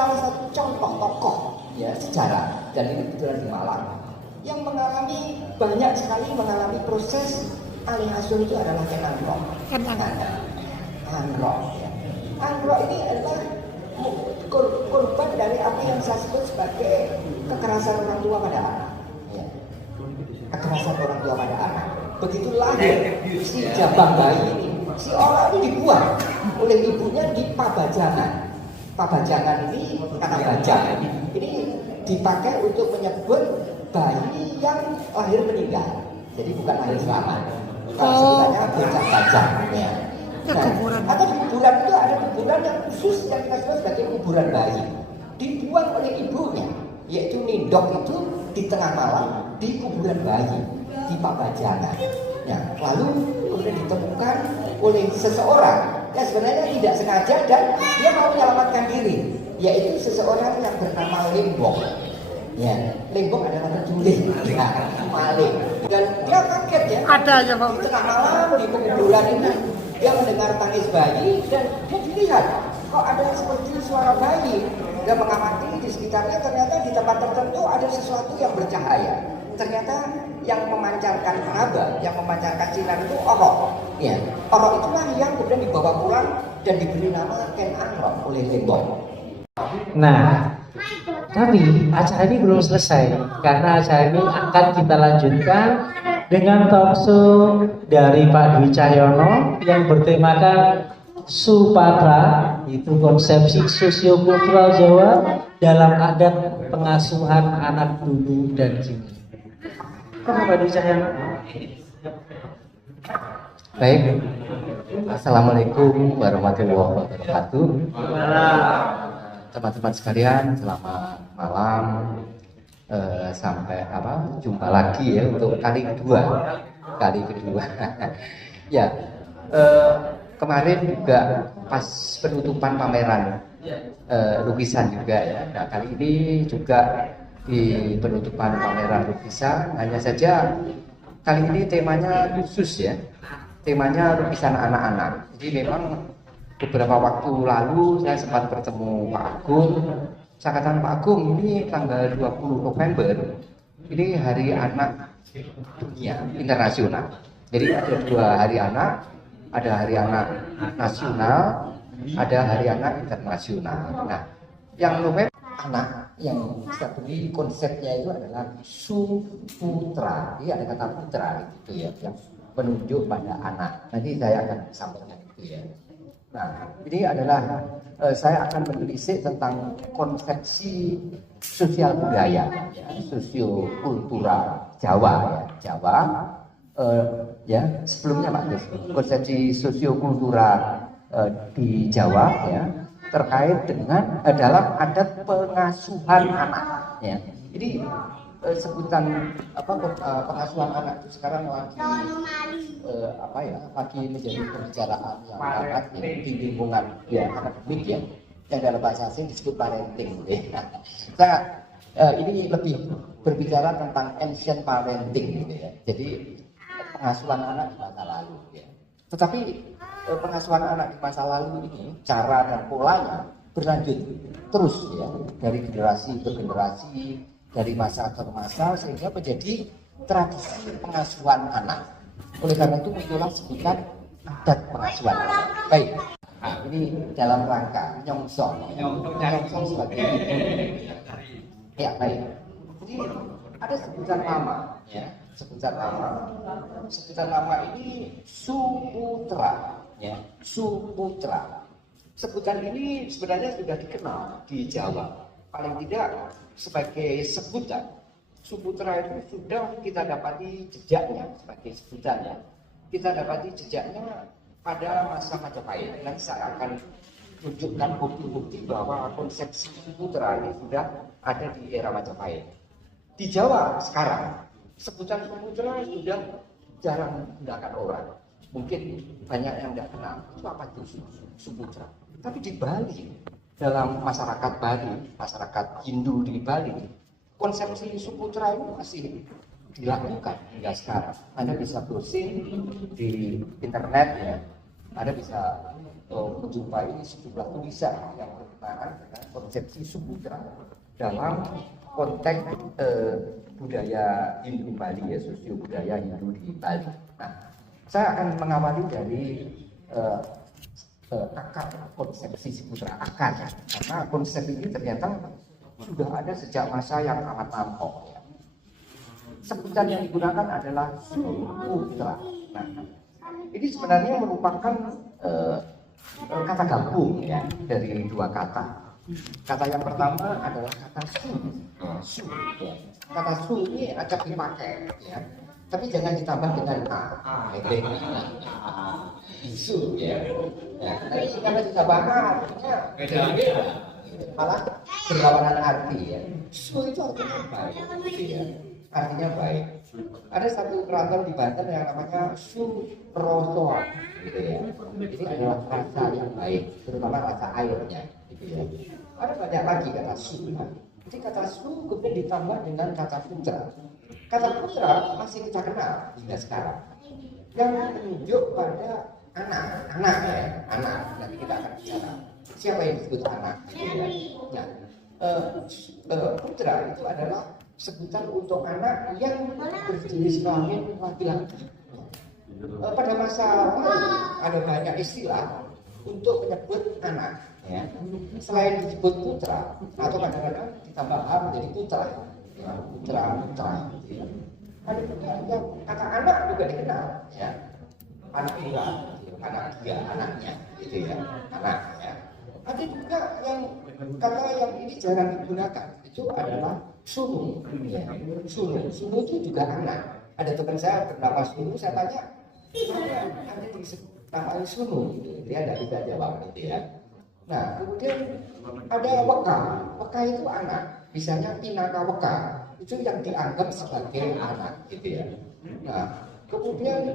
salah satu contoh tokoh ya sejarah, dan ini kebetulan di Malang, yang banyak sekali mengalami proses alih asuh itu adalah Ken Anrok. Anrok ya. Anrok ini adalah korban dari apa yang saya sebut sebagai kekerasan orang tua pada anak. Ya. Kekerasan orang tua pada anak. Begitu lahir si jabang bayi ini, si orang ini dibuang oleh ibunya di pabajangan. Pabajangan ini kata bajang ini dipakai untuk menyebut bayi yang lahir meninggal. Jadi bukan lahir selamat. Sebenarnya bocah bajang ya. Atau di kuburan itu ada kuburan yang khusus yang kita sebut sebagai kuburan bayi. Dibuang oleh ibunya, yaitu nindok itu di tengah malam di kuburan bayi di pabajangan. Ya, lalu kemudian ditemukan oleh seseorang yang sebenarnya tidak sengaja dan dia mau menyelamatkan diri, yaitu seseorang yang bernama Limbong. Ya, Limbong adalah penculik, maling, dan dia kaget ya. Ada aja di tengah malam di kuburan ini dia mendengar tangis bayi dan dia dilihat kok ada seperti suara bayi. Dia mengamati di sekitarnya, ternyata di tempat tertentu ada sesuatu yang bercahaya. Ternyata yang memancarkan laba, yang memancarkan sinar itu orok. Ya, orok itulah yang kemudian dibawa pulang dan diberi nama Ken Anrok oleh Limbong. Nah, tapi acara ini belum selesai karena acara ini akan kita lanjutkan dengan talkshow dari Pak Dwi Cahyono yang bertemakan Supatra, itu konsepsi sosiokultural Jawa dalam adat pengasuhan anak dulu dan kini. Pak Dwi Cahyono. Baik, Assalamualaikum warahmatullahi wabarakatuh. Teman-teman sekalian, selamat malam. Sampai jumpa lagi ya untuk kali kedua. Ya, kemarin juga pas penutupan pameran lukisan juga ya. Nah, kali ini juga di penutupan pameran lukisan, hanya saja kali ini temanya khusus ya. Temanya lukisan anak-anak. Jadi memang beberapa waktu lalu saya sempat bertemu Pak Agung. Saya katakan, Pak Agung, ini tanggal 20 November, ini Hari Anak Dunia Internasional. Jadi ada 2 hari anak, ada Hari Anak Nasional, ada Hari Anak Internasional. Nah, yang November anak yang kita beri konsepnya itu adalah Suputra. Jadi ada kata putra gitu ya, yang menunjuk pada anak. Nanti saya akan sampaikan itu ya. Nah, ini adalah saya akan menelisik tentang konsepsi sosial budaya, ya, sosiokultural Jawa ya. Jawa ya, sebelumnya Pak Gus, konsepsi sosiokultural di Jawa ya terkait dengan dalam adat pengasuhan anak ya. Ini sebutan pengasuhan anak itu sekarang lagi lagi menjadi pembicaraan yang hangat ya, di lingkungan ya akademik ya, yang dalam bahasa asing disebut parenting ya. Ini lebih berbicara tentang ancient parenting gitu ya. Jadi pengasuhan anak di masa lalu ya. Tetapi pengasuhan anak di masa lalu ini cara dan polanya berlanjut terus ya, dari generasi ke generasi, dari masa ke masa, sehingga menjadi tradisi pengasuhan anak. Oleh karena itu muncullah sebutan adat pengasuhan anak. Baik, nah, ini dalam rangka nyongsong sebagai ya baik. Jadi ada sebutan nama ya, sebutan nama ini Suputra ya, Suputra. Sebutan ini sebenarnya sudah dikenal di Jawa, paling tidak sebagai sebutan. Suputra itu sudah kita dapati jejaknya sebagai sebutannya. Kita dapati jejaknya pada masa Majapahit. Nanti saya akan tunjukkan bukti-bukti bahwa konsepsi Suputra ini sudah ada di era Majapahit. Di Jawa sekarang sebutan Suputra sudah jarang digunakan orang. Mungkin banyak yang tidak kenal itu apa itu Suputra. Tapi di Bali, dalam masyarakat Bali, masyarakat Hindu di Bali, konsepsi Suputra ini masih dilakukan hingga sekarang. Anda bisa browsing di internet ya, Anda bisa menjumpai sejumlah tulisan yang berkenaan dengan konsepsi suputra dalam konteks budaya Hindu Bali ya, sosio budaya Hindu di Bali. Nah, saya akan mengawali dari akar konsepsi suputra, akar, karena konsep ini ternyata sudah ada sejak masa yang amat lampau. Sebutan yang digunakan adalah suputra. Nah, ini sebenarnya merupakan kata gabung ya dari dua kata. Kata yang pertama adalah kata su. Ya. Kata su ini acap dipakai, ya. Tapi jangan ditambah dengan su, ya. Ya. Tapi karena ditambah artinya malah berlawanan arti, ya. Su itu artinya baik, ya. Artinya baik. Ada satu keraton di Banten yang namanya Suprosoa, gitu ya. Ini adalah rasa yang baik, terutama rasa airnya, gitu ya. Ada banyak lagi kata su. Jadi kata su kemudian ditambah dengan kata putra. Kata putra masih kita kenal hingga sekarang. Yang menunjuk pada anak ya, anak. Nanti kita akan bicara siapa yang disebut anak. Gitu ya. Nah, putra itu adalah sebutan untuk anak yang berjenis kelamin laki-laki. Pada masa lalu ada banyak istilah untuk menyebut anak. Ya. Selain disebut putra atau kadang-kadang ditambah menjadi putra, ya. putra. Ya. Ada juga yang kata anak juga dikenal, ya. Anak dia, anak dia, anaknya, gitu ya, anak. Ya. Ada juga yang kata yang ini jarang digunakan, itu adalah sunu. Ya. Sunu itu juga anak. Ada teman saya bernama Sunu, saya tanya, ada disebut nama Sunu, gitu. Dia tidak bisa jawab, gitu ya. Nah, kemudian ada weka itu anak, misalnya Pinaka weka, itu yang dianggap sebagai anak, gitu ya. Nah, kemudian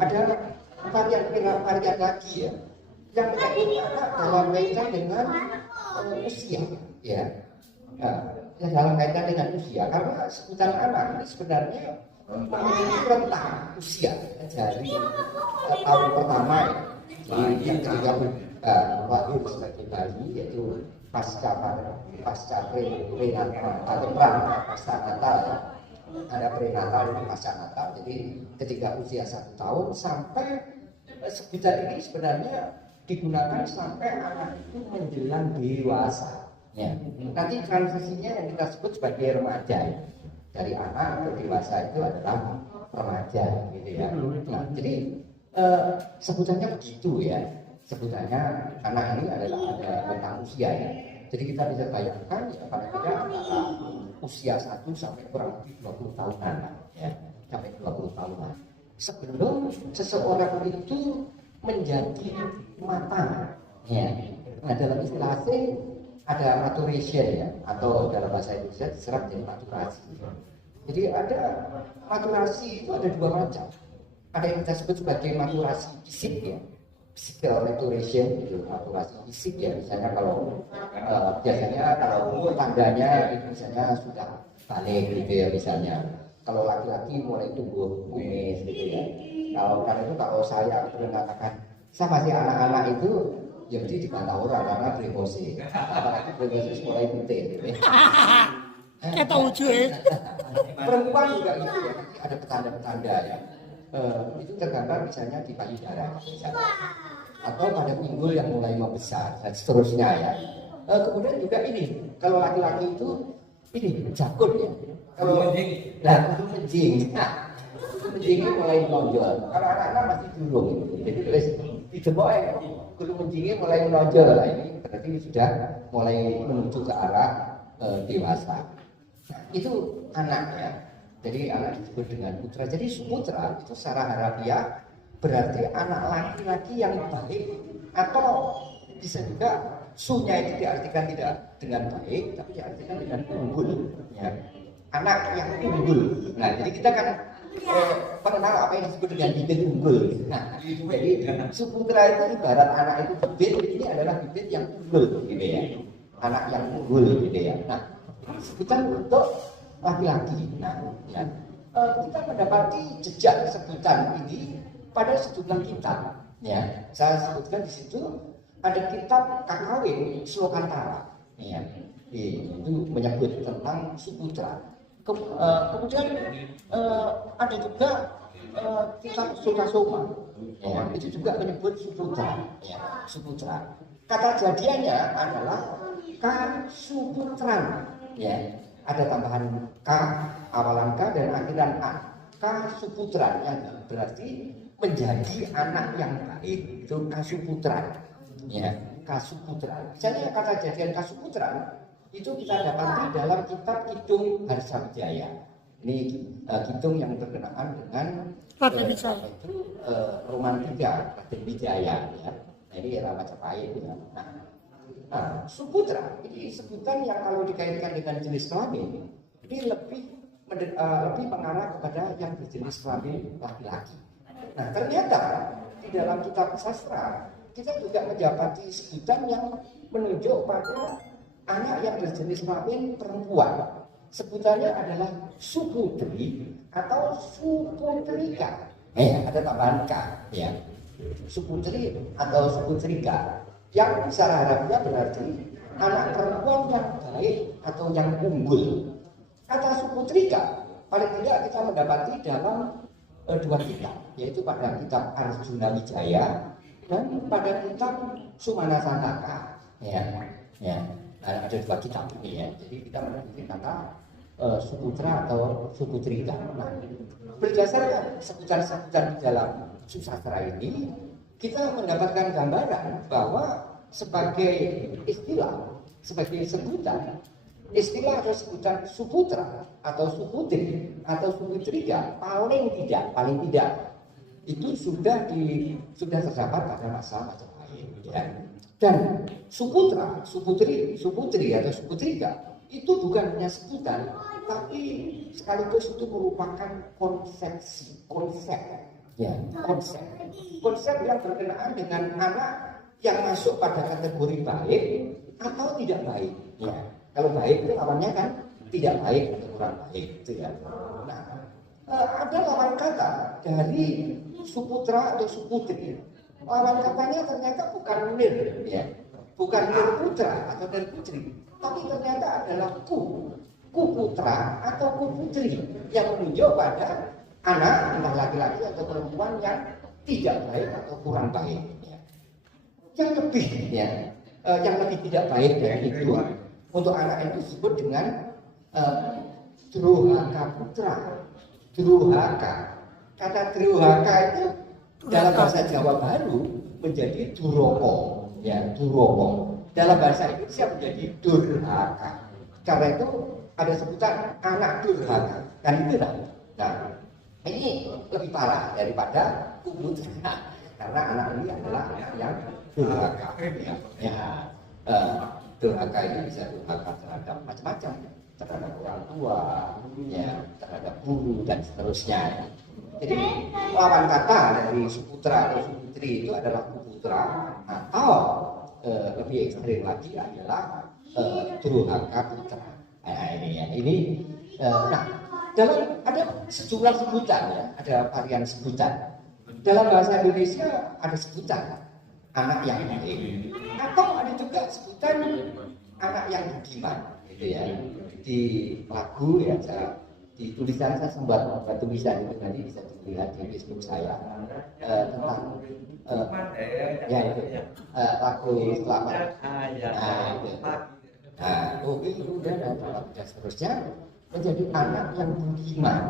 ada varian lagi ya, yang menyebut anak dalam kaitan dengan usia, ya. Nah, yang dalam kaitan dengan usia, karena sebutan anak ini sebenarnya memiliki rentang usia dari tahun pertama yang ketika lahir sebagai bayi, yaitu pasca prenatal atau pasca natal, ada prenatal dan pasca natal. Jadi ketika usia 1 tahun sampai sebutan ini sebenarnya digunakan sampai anak itu menjelang dewasa. Ya. Nanti transisinya yang kita sebut sebagai remaja, ya. Dari anak ke dewasa itu adalah remaja, gitu ya. Nah, jadi sebutannya begitu ya. Sebutannya anak ini adalah ada tentang usia ya. Jadi kita bisa bayangkan ya, pada tidak antara usia 1 sampai kurang lebih 20 tahunan ya, sampai 20 tahunan. Sebelum seseorang itu menjadi matang ya. Nah, dalam istilah asing ada maturation ya, atau dalam bahasa Indonesia diserap jadi maturasi. Jadi ada maturasi itu ada 2 macam. Ada yang kita sebut sebagai maturasi fisik ya, physical maturation itu, maturasi fisik ya. Misalnya kalau biasanya kalau umur tandanya itu misalnya sudah balik gitu ya, misalnya kalau laki-laki mulai tumbuh kumis gitu ya. Kalau saya mengatakan sama si anak-anak itu ya berarti dibantah orang karena bremosi, apalagi bremosi mulai putih gitu ya. Kita ujung Perempuan juga gitu ya, ada petanda-petanda ya. Itu tergambar misalnya di payudara misalnya, atau pada pinggul yang mulai membesar dan seterusnya ya. Kemudian juga ini, kalau laki-laki itu ini jakun ya. Kalau menjing, menjingnya mulai menonjol. Kalau anak-anak masih belum, jadi terus di jempol kudu menjingnya mulai menonjol. Nah, ini berarti sudah mulai menuju ke arah dewasa. Nah, itu anak ya. Jadi anak disebut dengan putra. Jadi putra itu secara harafiah berarti anak laki-laki yang baik, atau bisa juga sunya itu diartikan tidak dengan baik, tapi diartikan dengan unggul. Ya. Anak yang unggul. Nah, jadi kita kan mengenal apa yang disebut dengan bibit unggul. Nah, jadi suputra itu ibarat anak itu bibit, ini adalah bibit yang unggul, gitu ya. Anak yang unggul, gitu ya. Nah, sebutan untuk laki-laki. Nah, ya. Kita mendapati jejak sebutan ini pada sejumlah kitab. Ya, saya sebutkan di situ ada kitab Kakawin Slokantara. Ya, itu menyebut tentang Suputra. Kemudian ada juga kitab Sutasoma. Ya, itu juga menyebut Suputra. Ya, Suputra. Kata jadiannya adalah Kasuputran. Ya, ada tambahan K, awalan K dan akhiran A. Kasuputran yang berarti menjadi anak yang baik, itu Kasuputran. Ya, Kasuputran. Misalnya kata jadian Kasuputran itu kita dapati dalam kitab Kidung Harsawijaya. Ini Kidung yang berkenaan dengan Roman III Raden Wijaya. Ya. Nah, ini era Majapahit. Ya. Nah, Suputra ini sebutan yang kalau dikaitkan dengan jenis kelamin ini lebih mengarah kepada yang berjenis kelamin laki-laki. Nah, ternyata di dalam kitab sastra kita juga mendapati sebutan yang menunjuk pada anak yang berjenis kelamin perempuan. Sebutannya adalah Suputri atau Suputrika. Ada tambahan K, ya. Suputri atau Suputrika. Yang secara Arabnya berarti anak perempuan yang baik atau yang unggul. Kata Suputrika paling tidak kita mendapati dalam dua kitab, yaitu pada kitab Arjuna Wijaya dan pada kitab Sumana Santaka. Ada dua kitab ini ya. Jadi kita mendapati kata Suputra atau Suputrika. Nah, berdasarkan sebutan-sebutan di dalam susastra ini, kita mendapatkan gambaran bahwa sebagai istilah, sebagai sebutan, istilah atau sebutan Suputra atau Suputri atau Suputrika paling tidak itu sudah terdapat pada masa Majapahit. Ya. Dan Suputra, Suputri atau Suputrika itu bukan hanya sebutan, tapi sekaligus itu merupakan konsep yang berkenaan dengan anak yang masuk pada kategori baik atau tidak baik. Ya. Kalau baik itu lawannya kan tidak baik atau kurang baik, itu ya. Nah, ada lawan kata dari Suputra atau Suputri. Lawan katanya ternyata bukan nir, ya. Bukan nir putra atau nir putri, tapi ternyata adalah ku putra atau ku putri yang menunjuk pada anak entah laki-laki atau perempuan yang tidak baik atau kurang baik. Ya. Yang lebih tidak baik dari itu untuk anak itu disebut dengan Druhaka putra. Druhaka. Kata Druhaka itu dalam bahasa Jawa Baru menjadi Duroko, ya, Duroko. Dalam bahasa Indonesia menjadi Durhaka. Karena itu ada sebutan anak durhaka, kan itu lah. Nah, ini lebih parah daripada kuputra, karena anak ini adalah anak yang durhaka. Durhaka ini bisa durhaka terhadap macam-macam, terhadap orang tua, ya, terhadap guru dan seterusnya. Jadi lawan kata dari Suputra atau Suputri itu adalah kuputra, atau lebih ekstrim lagi adalah Durhaka putra. Nah, dalam ada sejumlah sebutan, ya, ada varian sebutan. Dalam bahasa Indonesia ada sebutan anak yang baik, atau ada juga sebutan anak yang budiman, gitu ya. Di lagu ya, di tulisan saya sempat tulisan itu nanti bisa dilihat di Facebook saya tentang lagu selamat. Itu udah dan seterusnya menjadi anak yang budiman.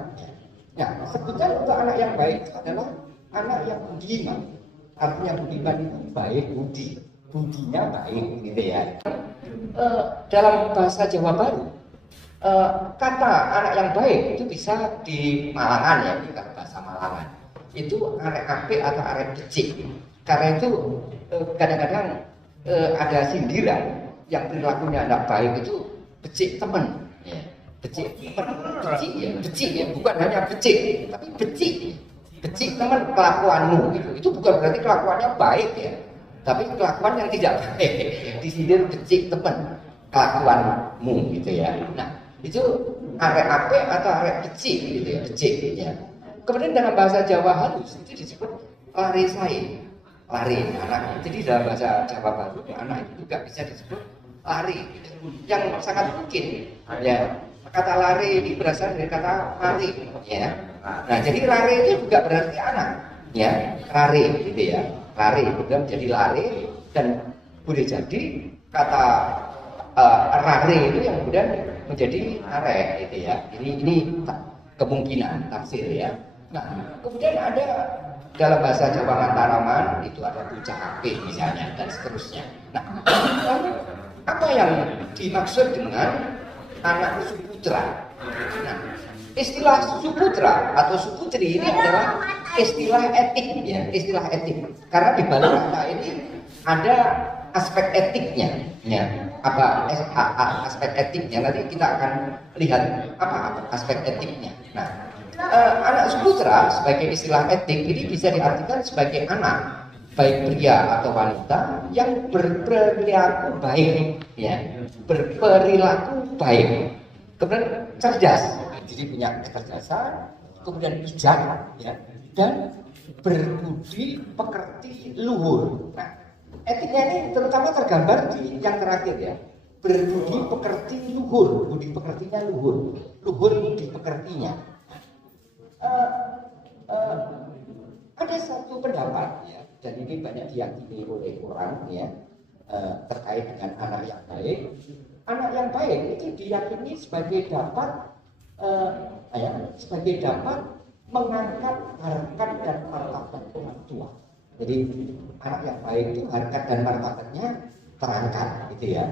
Nah, sebutan untuk anak yang baik itu adalah anak yang budiman. Artinya budiman itu baik budi, budinya baik, gitu ya. Dalam bahasa Jawa Baru, kata anak yang baik itu bisa di Malangan, ya, ini kan bahasa Malangan. Itu arek apik atau arek becik. Karena itu kadang-kadang ada sindiran yang perilakunya tidak baik itu becik teman, ya. Becik ya, bukan hanya becik, tapi becik teman kelakuanmu gitu. Itu bukan berarti kelakuannya baik, ya, tapi kelakuan yang tidak baik. Disindir becik teman kelakuanmu gitu ya. Nah, itu arek apik atau arek becik gitu ya, becik ya. Kemudian dalam bahasa Jawa halus itu disebut lari saya, lari anak. Jadi dalam bahasa Jawa Baru anak itu juga bisa disebut lari, yang sangat mungkin ya. Kata lari ini berasal dari kata lari ya. Nah jadi lari itu juga berarti anak ya, lari gitu ya, lari kemudian menjadi lari, dan boleh jadi kata rare itu yang kemudian menjadi are gitu ya. Ini kemungkinan tafsir ya. Nah kemudian ada dalam bahasa Jawa Mataraman itu ada bocah apik misalnya dan seterusnya. Nah apa yang dimaksud dengan anak suputra? Nah istilah suputra atau suputri ini adalah istilah etik ya, istilah etik. Karena di balik kata ini ada aspek etiknya ya. Apa aspek etiknya, nanti kita akan lihat apa aspek etiknya. Nah anak suputra sebagai istilah etik ini bisa diartikan sebagai anak baik pria atau wanita yang berperilaku baik ya, berperilaku baik, kemudian cerdas, jadi punya kecerdasan, kemudian bijak ya, dan berbudi pekerti luhur. Nah etiknya ini terutama tergambar di yang terakhir ya, berbudi pekerti luhur, budi pekertinya luhur, luhur budi pekertinya. Ada satu pendapat ya, dan ini banyak diyakini oleh orang ya, terkait dengan anak yang baik. Anak yang baik itu diyakini sebagai dapat mengangkat harkat dan martabat orang tua. Jadi anak yang baik itu harkat dan martabatnya terangkat gitu ya,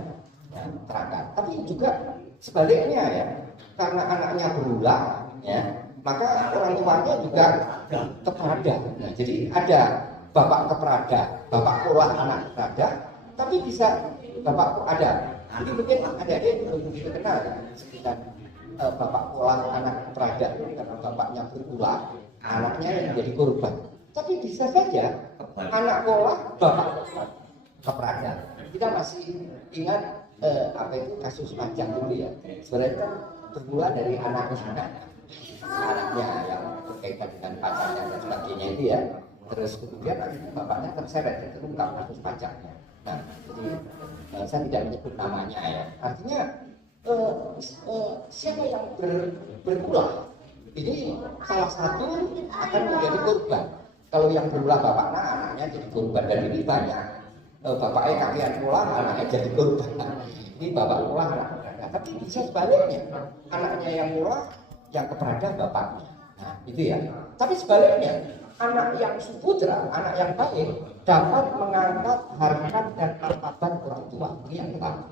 terangkat. Tapi juga sebaliknya ya, karena anaknya berulah ya, maka orang tuanya juga keperada. Nah, jadi ada bapak keperada, bapak pola anak keperada, tapi bisa bapak ada. Jadi mungkin adik-adik belum begitu kenal ya, sekitar bapak pola anak keperada itu karena bapaknya berulah, anaknya yang menjadi korban. Tapi bisa saja anak pola bapak keperada. Kita masih ingat apa itu kasus panjang dulu ya. Sebenarnya kan bermula dari anaknya yang berkaitan dengan pacarnya dan sebagainya itu ya. Terus kemudian bapaknya terseret, terungkap kasus pacarnya. Nah, jadi saya tidak menyebut namanya ya. Artinya siapa yang berulah ini salah satu akan menjadi korban. Kalau yang berulah bapaknya, anaknya jadi korban, dan ini banyak. Bapaknya kakian pola, anaknya jadi korban. Ini bapak pola, anak keperada. Tapi bisa sebaliknya, anaknya yang pola, yang keperada bapaknya. Nah, itu ya. Tapi sebaliknya, anak yang suputra, anak yang baik, dapat mengangkat harkat dan martabat orang tua. Ini yang pertama.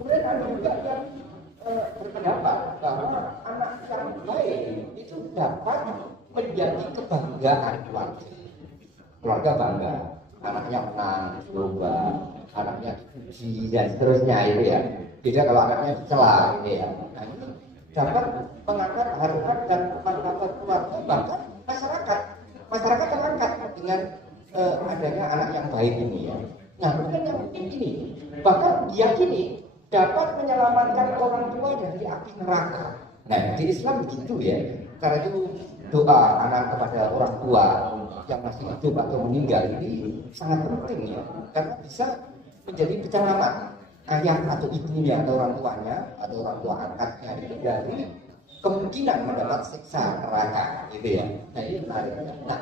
Kemudian ada juga yang berpendapat bahwa anak yang baik itu dapat menjadi kebanggaan keluarga. Keluarga bangga, anaknya menang lomba, anaknya dipuji dan seterusnya itu ya. Beda kalau anaknya dicela ini ya. Nah, ini dapat mengangkat harkat dan martabat keluarga, bahkan masyarakat terangkat dengan adanya anak yang baik ini ya. Nah, bukan yang ini, bahkan diyakini dapat menyelamatkan orang tua dari api neraka. Nah, di Islam begitu ya. Karena itu doa anak kepada orang tua yang masih hidup atau meninggal ini sangat penting ya. Karena bisa menjadi penyelamat ayah atau ibunya atau orang tuanya atau orang tua angkatnya itu dari kemungkinan mendapat siksa neraka gitu ya. Nah, ini menarik. Nah,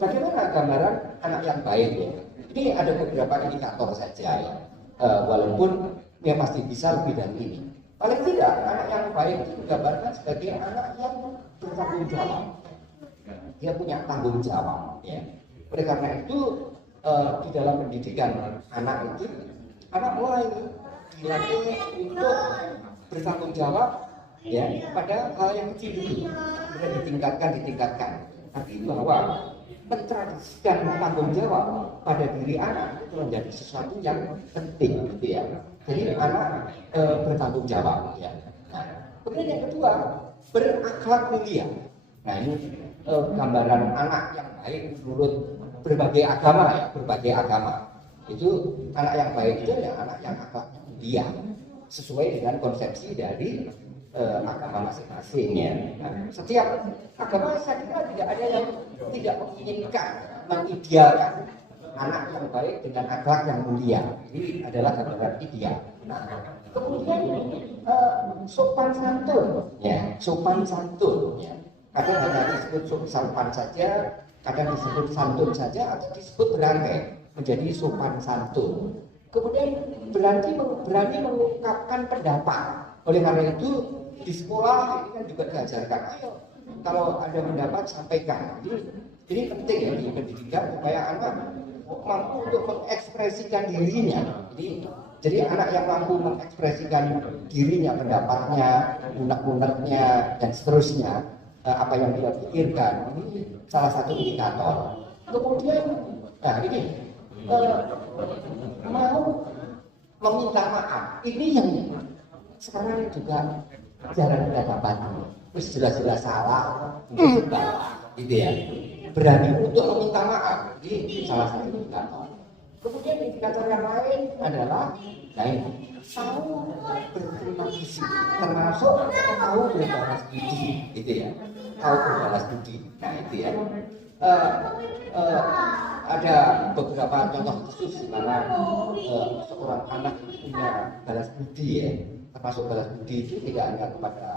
bagaimana gambaran anak yang baik ya? Ini ada beberapa indikator saja ya. Walaupun ya pasti bisa lebih dari ini. Paling tidak anak yang baik itu digambarkan sebagai anak yang bertanggung jawab. Dia punya tanggung jawab ya. Oleh karena itu di dalam pendidikan anak itu, anak mulai dilatih untuk bertanggung jawab ya pada hal yang kecil dulu, kemudian ditingkatkan. Tapi bahwa mentradisikan tanggung jawab pada diri anak itu menjadi sesuatu yang penting gitu ya. Jadi anak bertanggung jawab ya. Nah, kemudian yang kedua, berakhlak mulia. Nah, ini gambaran anak yang baik menurut berbagai agama. Itu anak yang baik itu ya anak yang akhlaknya mulia, sesuai dengan konsepsi dari agama masing-masing ya. Nah, setiap agama saya kira tidak ada yang tidak menginginkan, mengidealkan anak yang baik dengan akhlak yang mulia. Ini adalah gambaran ideal. Nah, kemudian sopan santun, ya, sopan santun, ya. Kadang hanya disebut sopan saja, kadang disebut santun saja, atau disebut berangkai menjadi sopan santun. Kemudian berani mengungkapkan pendapat. Oleh karena itu di sekolah ini kan juga diajarkan, ayo kalau ada pendapat sampaikan. Ini penting ya di pendidikan supaya anak mampu untuk mengekspresikan dirinya. Jadi anak yang mampu mengekspresikan dirinya, pendapatnya, unek-uneknya dan seterusnya, apa yang dia pikirkan, ini salah satu indikator. Kemudian, nah ini mau meminta maaf. Ini yang sekarang juga jarang kita dapati. Terus jelas-jelas salah, gitu ya. Berani untuk meminta maaf, ini salah satu indikator. Kemudian indikator yang lain adalah tahu berterima kasih, termasuk tahu berbalas budi, gitu ya. Tahu berbalas budi, nah itu ya. Ada beberapa contoh khusus di mana seorang anak punya balas budi ya, termasuk balas budi itu tidak hanya kepada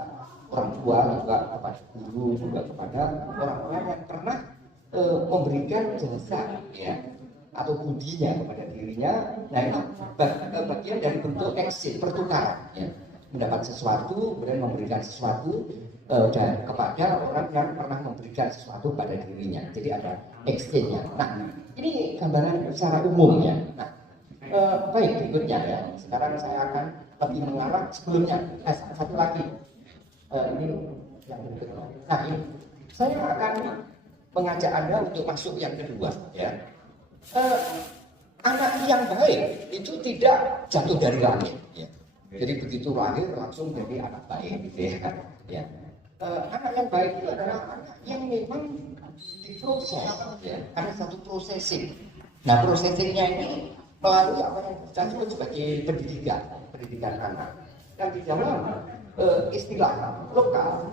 orang tua, juga kepada guru, juga kepada orang-orang yang pernah memberikan jasa ya atau budinya kepada dirinya. Nah itu bagian dari bentuk exchange, pertukaran ya, mendapat sesuatu kemudian memberikan sesuatu dan kepada orang yang pernah memberikan sesuatu pada dirinya. Jadi ada exchange-nya. Nah ini gambaran secara umum ya. Nah baik, berikutnya ya. Sekarang saya akan lebih mengarah sebelumnya. Satu lagi ini yang berikutnya. Nah ini saya akan mengajak Anda untuk masuk yang kedua ya. Anak yang baik itu tidak jatuh dari langit ya. Jadi begitu lahir langsung jadi anak baik gitu ya. Anak yang baik itu adalah anak yang memang diproses ya. Ada satu processing. Nah processingnya ini melalui apa yang kita sebut sebagai pendidikan anak. Dan di dalam istilah lokal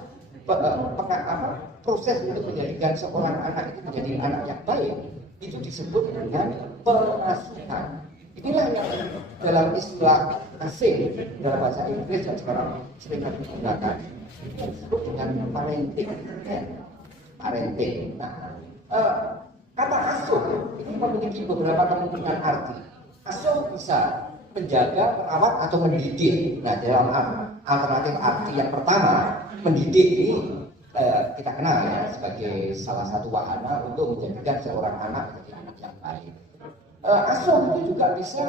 proses untuk menjadikan seorang anak itu menjadi anak yang baik itu disebut dengan pengasuhan. Inilah yang dalam istilah asing dalam bahasa Inggris yang sekarang sering digunakan disebut dengan parenting. Parenting. Nah, kata asuh ini memiliki beberapa kemungkinan arti. Asuh bisa menjaga, merawat atau mendidik. Nah, dalam alternatif arti yang pertama, mendidik ini kita kenal ya sebagai salah satu wahana untuk menjadikan seorang anak menjadi anak yang baik. Asuh itu juga bisa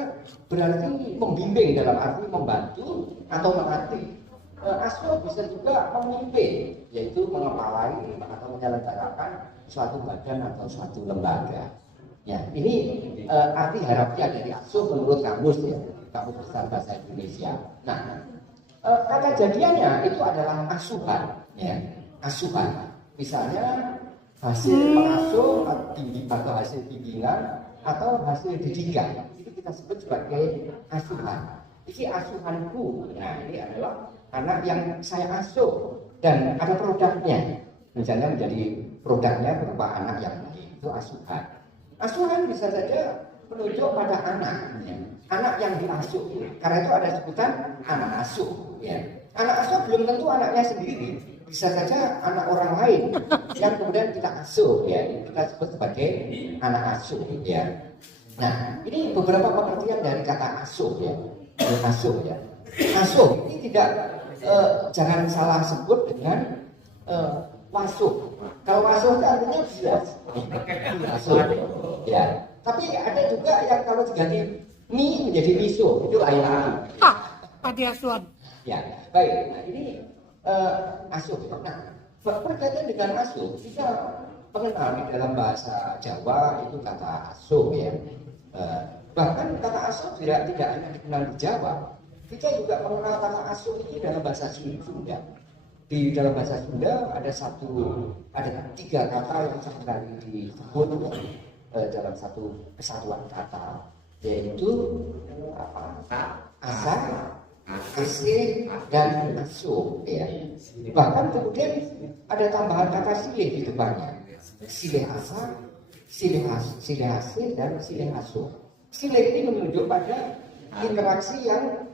berarti membimbing dalam arti membantu atau melatih. Asuh bisa juga memimpin, yaitu mengepalai atau menyelenggarakan suatu badan atau suatu lembaga. Ya, ini arti harapnya dari asuh menurut kamus ya, Kamus Besar Bahasa Indonesia. Nah, kata jadiannya itu adalah asuhan, ya, asuhan. Misalnya hasil pengasuh atau hasil bimbingan atau hasil didikan itu kita sebut sebagai asuhan. Ini asuhanku. Nah, ini adalah anak yang saya asuh dan ada produknya. Misalnya menjadi produknya berupa anak yang baik, itu asuhan. Asuhan bisa saja menunjuk pada anak, ya. Anak yang diasuh. Karena itu ada sebutan anak asuh. Ya. Anak asuh belum tentu anaknya sendiri, bisa saja anak orang lain yang kemudian kita asuh, ya. Kita sebut sebagai anak asuh, ya. Nah, ini beberapa pengertian dari kata asuh, ya. Asuh, ya. Asuh ini tidak jangan salah sebut dengan wasuh. Kalau wasuh itu artinya jelas. Wasuh, ya. Tapi ada juga yang kalau diganti mi menjadi miso, itu lain lagi. Padi asuhan. Ya, baik. Nah, ini asuh. Nah, berkaitan dengan asuh, kita mengenal di dalam bahasa Jawa itu kata asuh ya. Bahkan kata asuh tidak hanya dikenal di Jawa. Kita juga mengenal kata asuh ini dalam bahasa Sunda. Di dalam bahasa Sunda ada 3 kata yang seringkali disebut dalam satu kesatuan kata, yaitu asal, asih, dan asuh. Ya. Bahkan kemudian ada tambahan kata silih di depannya. silih asa, silih hasil dan silih asuh. Silih ini menunjuk pada interaksi yang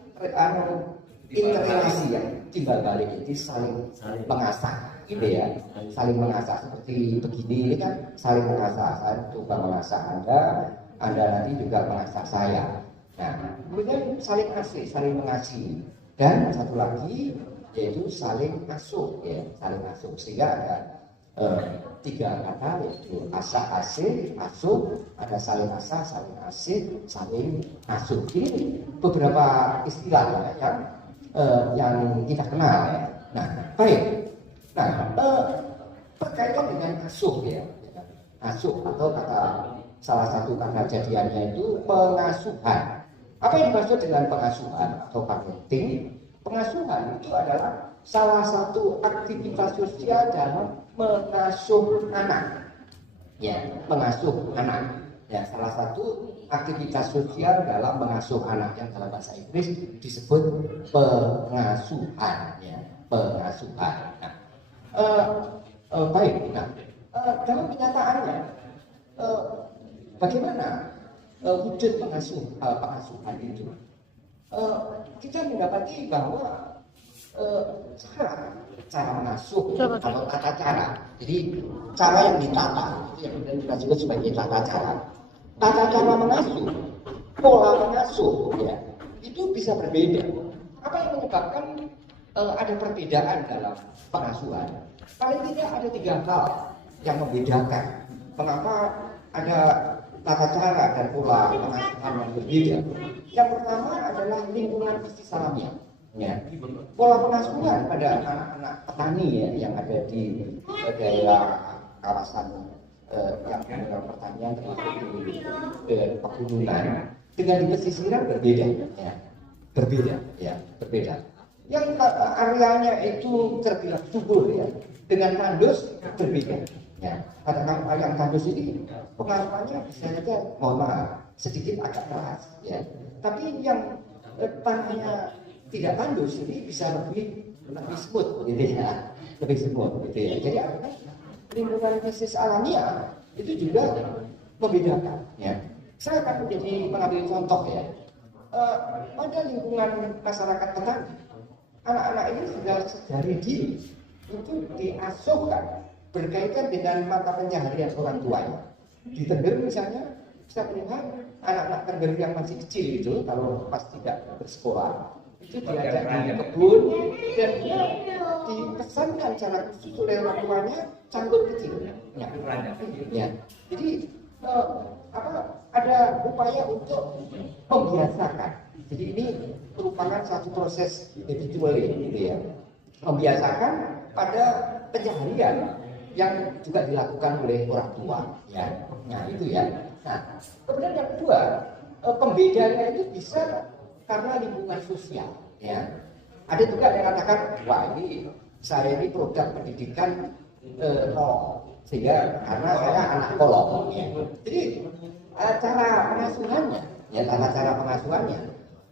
interrelasi yang timbal balik, jadi saling mengasah, gitu ya, saling mengasah seperti begini ini kan saling mengasah. Saya coba mengasah Anda nanti juga mengasah saya. Nah, kemudian saling asih, saling mengasihi, dan satu lagi yaitu saling asuh, ya, saling asuh, sehingga ada 3 kata yaitu asah asih asuh, ada saling asah, saling asih, saling asuh. Ini beberapa istilah yang kita kenal ya. Nah, baik. Nah, berkaitan dengan asuh ya, asuh atau salah satu kata jadiannya itu pengasuhan. Apa yang dimaksud dengan pengasuhan atau parenting? Pengasuhan itu adalah salah satu aktivitas sosial dalam mengasuh anak. Ya, mengasuh anak. Ya, salah satu aktivitas sosial dalam mengasuh anak yang dalam bahasa Inggris disebut pengasuhan. Ya, pengasuhan. Nah, baik. Nah, dalam kenyataannya, bagaimana wujud pengasuhan itu? Kita mendapati bahwa cara mengasuh atau tata cara. Jadi cara yang ditata itu yang kemudian kita sebut sebagai tata cara. Tata cara mengasuh, pola mengasuh, ya, itu bisa berbeda. Apa yang menyebabkan ada perbedaan dalam pengasuhan? Paling tidak ada 3 hal yang membedakan. Mengapa ada tata cara dan pola pengasuhan yang berbeda? Yang pertama adalah lingkungan bisnis alamiah. Ya. Pola pengasuhan pada anak-anak petani ya, yang ada di daerah kawasan yang menggunakan pertanian termasuk di pegunungan dengan di pesisiran berbeda ya. Berbeda. Yang areanya itu terbilang subur ya, dengan tandus berbeda ya. Katakan yang tandus ini pengasuhannya bisa saja mohon maaf sedikit agak keras ya. Tapi yang tanahnya tidak tandus ini bisa lebih smooth gitu ya, lebih smooth gitu ya. Jadi artinya lingkungan bisnis alamiah itu juga membedakan ya. Saya akan mengambil contoh ya. Pada lingkungan masyarakat petani, anak-anak ini sudah dari dini itu diasuhkan berkaitan dengan mata pencaharian orang tuanya. Di Tengger misalnya, kita melihat anak-anak Tengger yang masih kecil itu kalau pas tidak bersekolah itu diajak di kebun dan dia dipesankan cara khusus oleh orang tuanya cangkul kecil. Ya. Jadi ada upaya untuk membiasakan. Jadi ini merupakan satu proses habitual gitu ya. Membiasakan pada pencaharian yang juga dilakukan oleh orang tua ya. Nah, itu ya. Nah, kemudian yang kedua, pembedanya itu bisa karena lingkungan sosial ya. Ada juga yang katakan, wah ini saya ini program pendidikan sehingga karena saya anak kolong ya. Jadi cara pengasuhannya ya, cara pengasuhannya,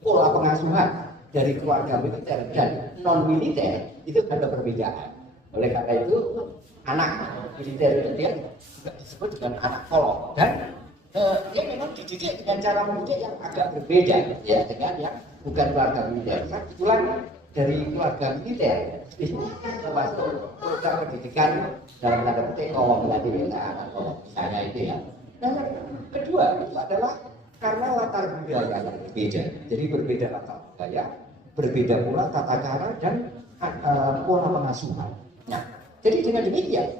pola pengasuhan dari keluarga militer dan non militer itu ada perbedaan. Oleh karena itu anak militer itu dia juga disebut dengan anak kolong dan dia memang dididik dengan cara mendidik yang agak berbeda ya dengan yang bukan keluarga militer. Saya kebetulan dari keluarga militer termasuk program pendidikan dalam tanda petik kolong tadi anak kolong misalnya itu ya. Dan yang kedua itu adalah karena latar budaya yang berbeda. Jadi berbeda latar budaya, berbeda pula tata cara dan pola pengasuhan. Nah, jadi dengan demikian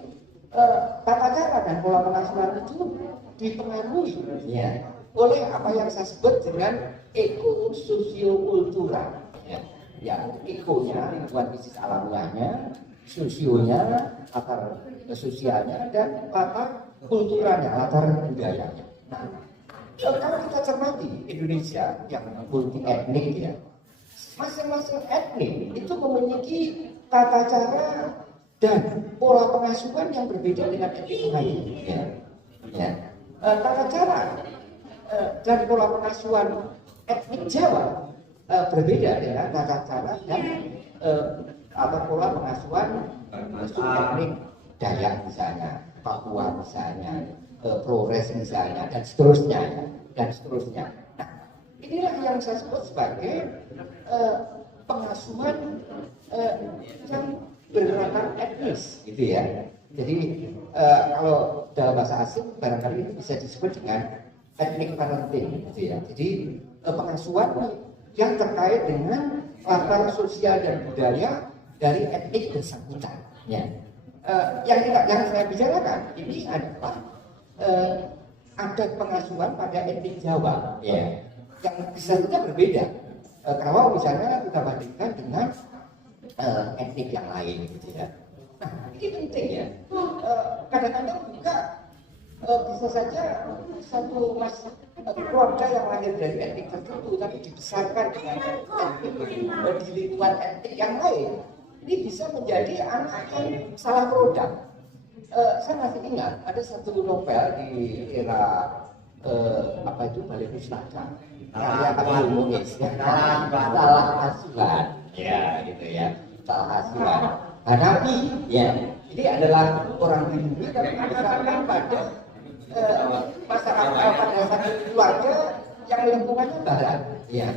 tata cara dan pola pengasuhan itu dipengaruhi ya oleh apa yang saya sebut dengan ekososio-kultural ya. Yang ekonya lingkungan bisnis alamiahnya, sosionya latar sosialnya dan latar kulturalnya, latar budayanya. Nah, kalau kita cermati Indonesia yang multi etnik ya, masing-masing etnik itu memiliki tata cara dan pola pengasuhan yang berbeda dengan etnik lain ya. Ya. Tata cara dan pola pengasuhan etnik Jawa berbeda dengan tata cara dan atau pola pengasuhan etnik Dayak misalnya, Papua misalnya, Flores misalnya, dan seterusnya, dan seterusnya. Nah, inilah yang saya sebut sebagai pengasuhan yang berlatar etnis, gitu ya. Jadi kalau dalam bahasa asing barangkali itu bisa disebut dengan ethnic parenting, gitu ya. Jadi pengasuhan yang terkait dengan latar sosial dan budaya dari etnik bersangkutan. Ya. Yang saya bicarakan ini adalah ada pengasuhan pada etnik Jawa, ya, yang bisa saja berbeda. Kalau misalnya kita bandingkan dengan etnik yang lain, gitu ya. Nah, ini penting ya. Kadang-kadang juga bisa saja satu keluarga yang lahir dari etnik tertentu tapi dibesarkan dengan etnik di lingkungan etnik yang lain, ini bisa menjadi anak yang salah produk. Saya masih ingat ada satu novel di era Balai Pustaka karya Abdul Muiz, salah asuhan, ya gitu ya, salah asuhan. Hanafi, ya, ini adalah orang Hindu tapi dibesarkan pada masyarakat, pada satu keluarga yang lingkungannya barat, ya.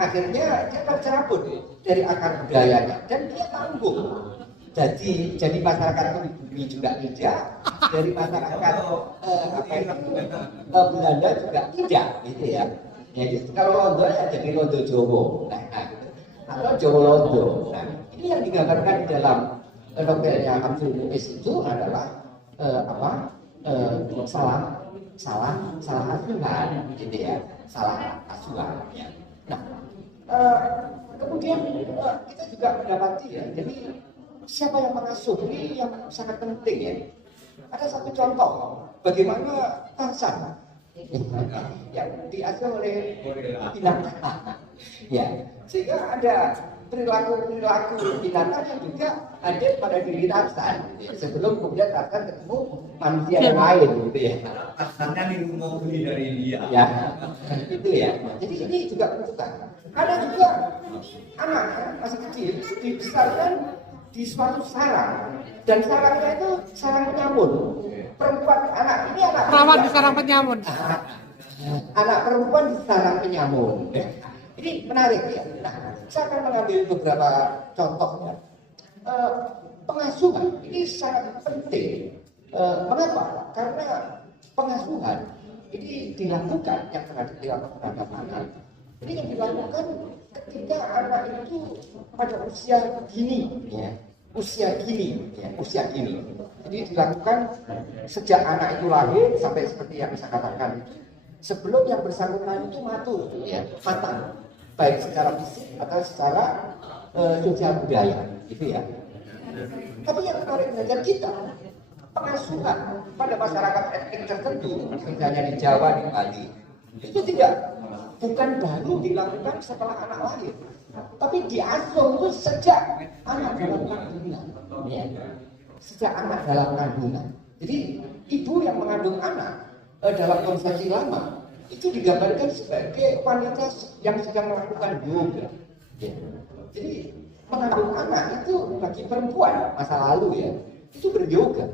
Akhirnya dia tercerabut dari akar budayanya dan dia tanggung. Jadi masyarakat pribumi juga tidak, dari masyarakat Belanda juga tidak, gitu ya. Jadi kalau Londo ya jadi Londo Jowo, atau Jowo Londo. Nah, ini yang digambarkan di dalam novelnya Abdul Muiz itu adalah salah asuhan, gitu ya, salah asuhan. Ya. Nah, kemudian kita juga mendapati ya, jadi siapa yang mengasuh ini yang sangat penting ya. Ada satu contoh bagaimana Tarzan yang diasuh oleh binatang, ya, sehingga ada perilaku binatang yang juga ada pada diri Tarzan, ya, sebelum kemudian Tarzan ketemu manusia yang lain, gitu ya. Tarzannya mau beli dari India. Ya, itu ya. Jadi ini juga menunjukkan ada juga anak masih kecil dibesarkan di suatu sarang, dan sarangnya itu sarang penyamun. Perempuan anak Perawat di sarang penyamun. Anak perempuan di sarang penyamun. Ini menarik ya. Nah, saya akan mengambil beberapa contohnya. Pengasuhan ini sangat penting. Mengapa? Karena pengasuhan ini dilakukan yang dilakukan terhadap anak. Ini yang dilakukan ketika anak itu pada usia gini, ya. Usia gini. Jadi dilakukan sejak anak itu lahir sampai seperti yang saya katakan itu, sebelum yang bersangkutan itu matur, ya, matang, baik secara fisik atau secara sosial budaya, gitu ya. Tapi yang menarik belajar kita, pengasuhan pada masyarakat etnik tertentu, misalnya di Jawa, di Bali, itu bukan baru dilakukan setelah anak lahir, tapi diasuh itu sejak anak dalam kandungan, ya. Sejak anak dalam kandungan. Jadi ibu yang mengandung anak dalam konsepsi lama itu digambarkan sebagai wanita yang sedang melakukan yoga, ya. Jadi mengandung anak itu bagi perempuan masa lalu, ya, itu beryoga.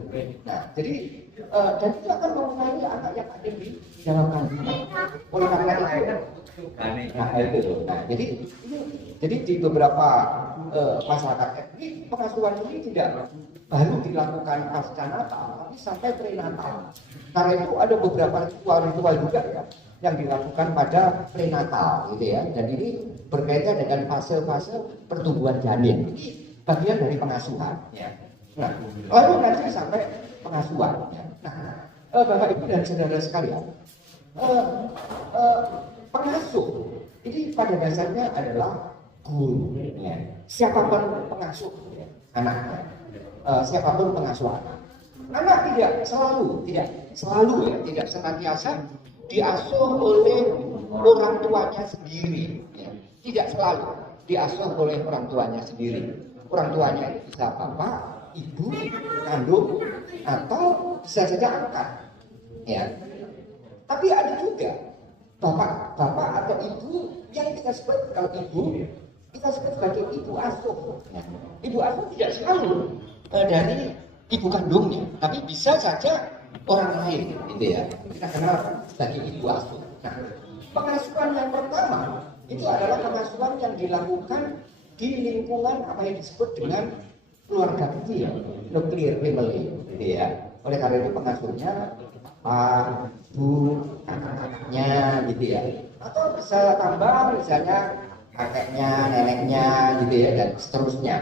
Nah, jadi dan itu akan mempengaruhi anak yang ada di dalam kandungan. Oleh karena itu, nah, jadi di beberapa masyarakat etnik pengasuhan ini tidak baru dilakukan pasca Natal, tapi sampai prenatal. Karena itu ada beberapa ritual juga ya yang dilakukan pada prenatal, gitu ya. Dan ini berkaitan dengan fase-fase pertumbuhan janin. Ini bagian dari pengasuhan, ya. Nah, lalu nanti sampai pengasuhan. Ya. Nah, Bapak Ibu dan saudara sekalian, pengasuh ini pada dasarnya adalah guru, ya. Siapapun pengasuh, ya, anaknya, siapapun pengasuh anak tidak selalu ya, tidak senantiasa diasuh oleh orang tuanya sendiri, ya. Tidak selalu diasuh oleh orang tuanya sendiri. Orang tuanya itu bisa bapak, ibu, kandung, atau bisa saja angkat, ya. Tapi ada juga bapak atau ibu yang kita sebut, kalau ibu kita sebut sebagai ibu asuh. Ibu asuh tidak selalu dari ibu kandungnya, tapi bisa saja orang lain, gitu ya. Kita kenal sebagai ibu asuh. Nah, pengasuhan yang pertama itu adalah pengasuhan yang dilakukan di lingkungan apa yang disebut dengan keluarga kecil, nuclear family, gitu ya. Oleh karena itu pengasuhnya bapak, ibu, kakak-kakaknya, gitu ya. Atau bisa tambah misalnya kakeknya, neneknya, gitu ya, dan seterusnya.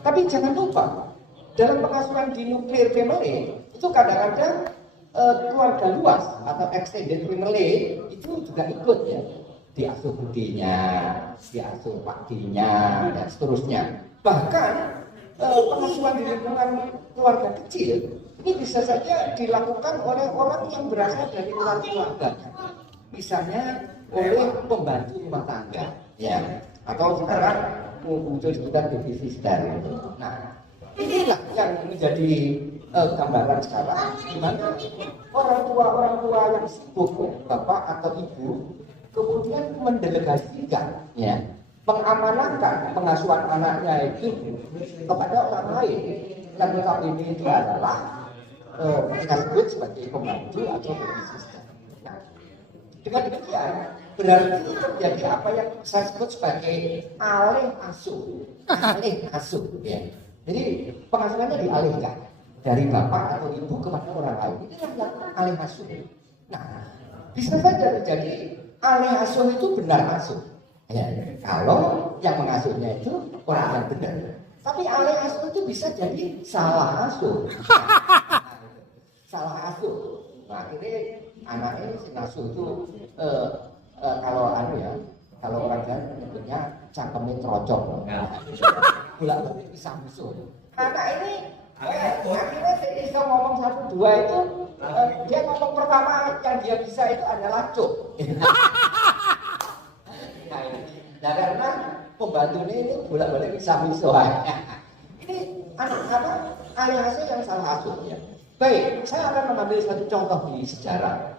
Tapi jangan lupa dalam pengasuhan di nuclear family itu kadang-kadang keluarga luas atau extended family itu juga ikut ya, diasuh budinya, diasuh pakdinya, dan seterusnya. Bahkan pengasuhan di lingkungan keluarga kecil ini bisa saja dilakukan oleh orang yang berasal dari luar keluarga, misalnya oleh pembantu rumah tangga, ya, atau sekarang muncul sekitar baby sister. Nah, inilah yang menjadi gambaran sekarang, di mana orang tua yang sibuk, bapak atau ibu, kemudian mendelegasikan, ya, mengamanahkan pengasuhan anaknya itu kepada orang lain. Dan notabene itu adalah kita sebut sebagai pembantu atau baby sister. Nah, dengan demikian berarti terjadi apa yang saya sebut sebagai alih asuh, ya. Jadi pengasuhannya dialihkan dari bapak atau ibu kepada orang lain. Inilah yang alih asuh. Nah, bisa saja terjadi alih asuh itu benar asuh, ya, kalau yang mengasuhnya itu orang yang benar. Tapi alih asuh itu bisa jadi salah asuh. Salah asuh. Nah, ini anaknya si asuh itu kalau orang Jawa nyebutnya cangkemnya trocok. Bolak-balik bisa musuh. Anak ini akhirnya saya bisa ngomong 1-2 itu dia ngomong pertama yang dia bisa itu adalah cuk. Nah, karena pembantunya ini bolak-balik bisa musuh. Ini alih asuh yang salah asuh, ya. Baik, saya akan mengambil satu contoh di sejarah.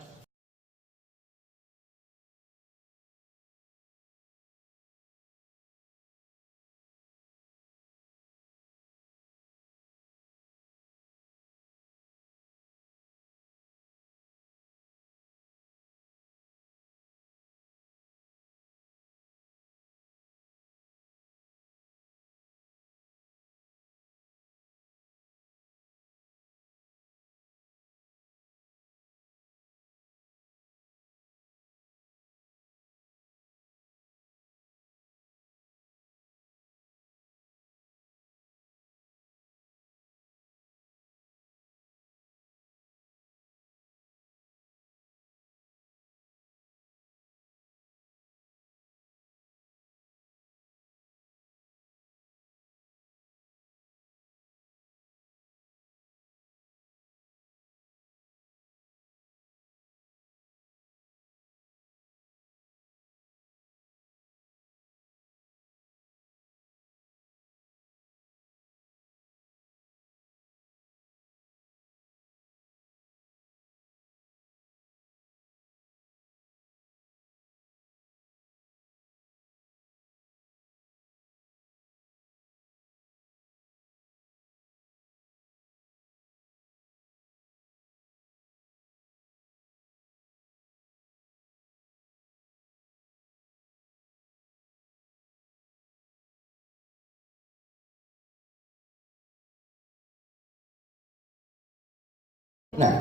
Nah,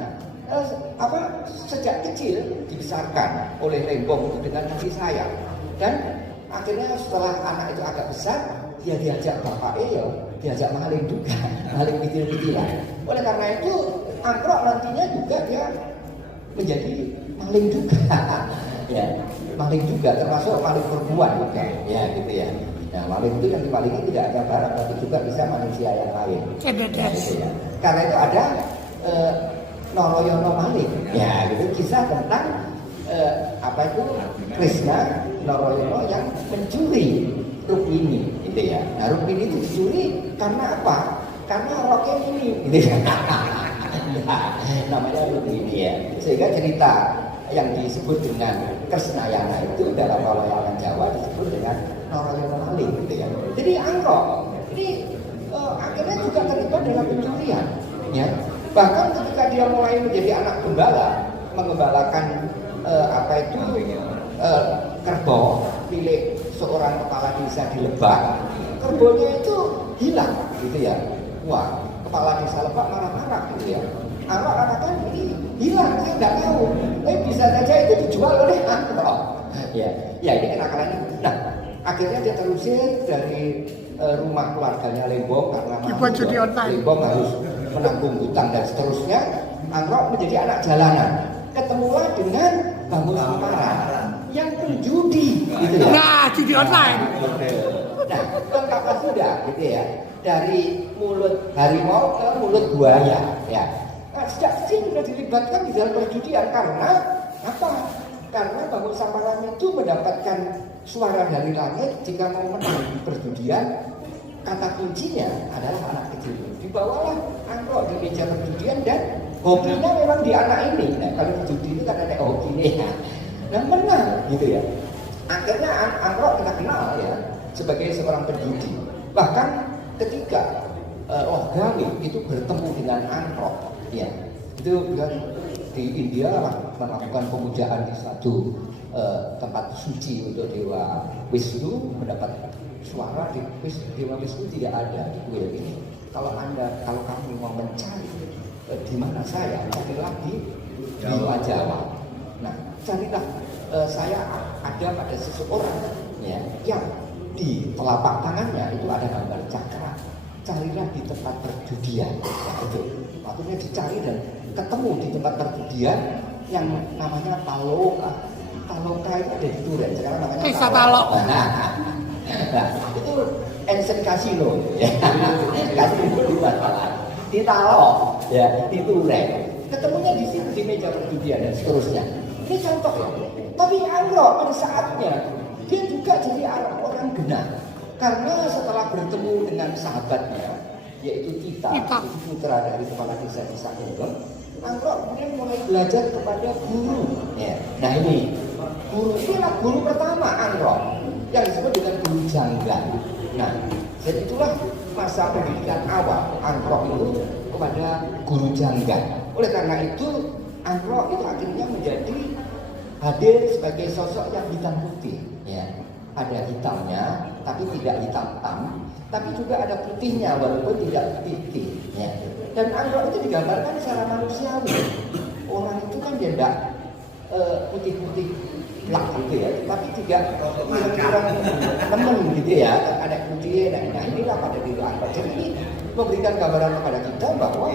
sejak kecil dibesarkan oleh Lembong itu dengan kasih sayang, dan akhirnya setelah anak itu agak besar, dia diajak bapaknya, diajak maling juga, maling kecil-kecilan. Oleh karena itu, angkrok nantinya juga dia menjadi maling juga, ya, maling juga, termasuk maling perempuan juga, ya, gitu ya. Nah, maling itu yang dipalingi tidak ada barang, tapi juga bisa manusia yang lain. Ya, gitu ya. Karena itu ada Noroyono maling, ya, gitu, kisah tentang Krishna Noroyono yang mencuri Rukmini, gitu ya. Nah, Rukmini itu dicuri karena apa? Karena roknya ini, gitu ya. Namanya Rukmini, ya. Sehingga cerita yang disebut dengan Kresnayana itu dalam Malayalam Jawa disebut dengan Noroyono maling, gitu ya. Jadi angkok ini akhirnya juga terlibat dalam pencurian. ya. Bahkan ketika dia mulai menjadi anak gembala, mengembalakan kerbau milik seorang kepala desa di Lebak, kerbaunya itu hilang, gitu ya. Wah, kepala desa Lebak marah-marah, gitu ya. Anak-anak ini hilang, saya nggak tahu. Bisa saja itu dijual oleh Anggro. Ya ini kenakalannya. Nah, akhirnya dia terusir dari rumah keluarganya Lembong karena Lembong harus menanggung hutang dan seterusnya. Anggro menjadi anak jalanan. Ketemulah dengan Bambu Samparan yang penjudi, gitu ya. Nah, judi online. Nah, lengkaplah sudah, gitu ya. Dari mulut harimau ke mulut buaya, ya. Nah, sejak kecil sudah dilibatkan di dalam perjudian karena apa? Karena Bambu Samparan itu mendapatkan suara dari langit jika mau menang di perjudian. Kata kuncinya adalah anak kecil. Dibawalah Anggro di meja perjudian dan hobinya memang di anak ini. Nah, kalau judi itu kan ada hobi nih. Nah, menang, gitu ya. Akhirnya Anggro kita kenal ya sebagai seorang penjudi. Bahkan ketika Gawi itu bertemu dengan Anggro, ya itu di India melakukan pemujaan di satu tempat suci untuk Dewa Wisnu, mendapat suara di Dewa Wisnu tidak ada di kuil ini. Kalau kamu mau mencari di mana saya, carilah di Bima Jawa. Nah, carilah saya ada pada seseorang ya, yang di telapak tangannya itu ada gambar cakra. Carilah di tempat perjudian. Ya, itu maksudnya dicari dan ketemu di tempat perjudian yang namanya Taloka. Taloka itu ada di Duren, sekarang namanya Desa Talok. Nah, itu ancient casino, ya. Casino di Talok, ya, di Duren. Ketemunya di situ di meja perjudian dan seterusnya. Ini contoh ya. Tapi Anggro pada saatnya dia juga jadi orang genah. Karena setelah bertemu dengan sahabatnya, yaitu Tita, itu putra dari kepala desa Gunung, Anggro kemudian mulai belajar kepada guru. Ya. Nah ini inilah guru pertama Anggro yang disebut dengan guru janggal. Nah, jadi itulah masa pendidikan awal Anggro itu kepada guru janggal. Oleh karena itu Anggro itu akhirnya menjadi hadir sebagai sosok yang hitam putih. Ya. Ada hitamnya, tapi tidak hitam-hitam, tapi juga ada putihnya walaupun tidak putih. Ya. Dan Anggro itu digambarkan secara manusiawi. Orang itu kan dia tidak putih-putih lah gitu ya, tapi tidak kurang temen gitu ya. Ada putih, nah inilah pada diri Anggro. Jadi ini memberikan gambaran kepada kita bahwa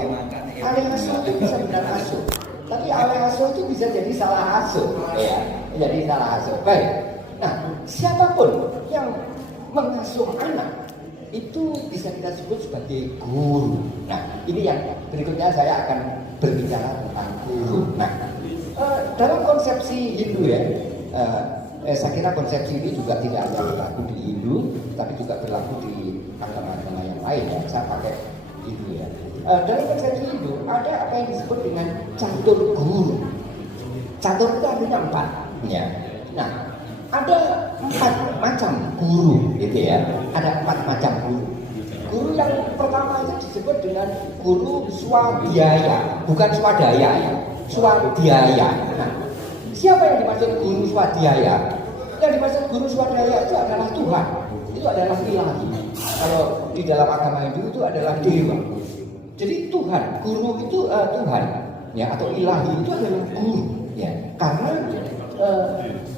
alih asuh itu bisa benar asuh, tapi alih asuh itu bisa jadi salah asuh, ya, jadi salah asuh. Baik. Nah, siapapun yang mengasuh anak itu bisa kita sebut sebagai guru. Nah, ini yang berikutnya saya akan berbicara tentang guru. Nah, dalam konsepsi Hindu ya, saya kira konsepsi ini juga tidak hanya berlaku di Hindu, tapi juga berlaku di agama-agama yang lain ya. Saya pakai Hindu ya. Dalam konsepsi Hindu ada apa yang disebut dengan catur guru. Catur itu artinya 4. Ya. Nah, ada 4 macam guru, gitu ya. Ada 4 macam guru. Guru yang pertama itu disebut dengan guru swadhyaya, bukan swadaya ya. Swadhyaya. Nah, siapa yang dimaksud guru swadhyaya? Yang dimaksud guru swadhyaya itu adalah Tuhan. Itu adalah ilahi. Kalau di dalam agama Hindu itu adalah dewa. Jadi Tuhan, guru itu Tuhan, ya, atau ilahi itu adalah guru, ya. Karena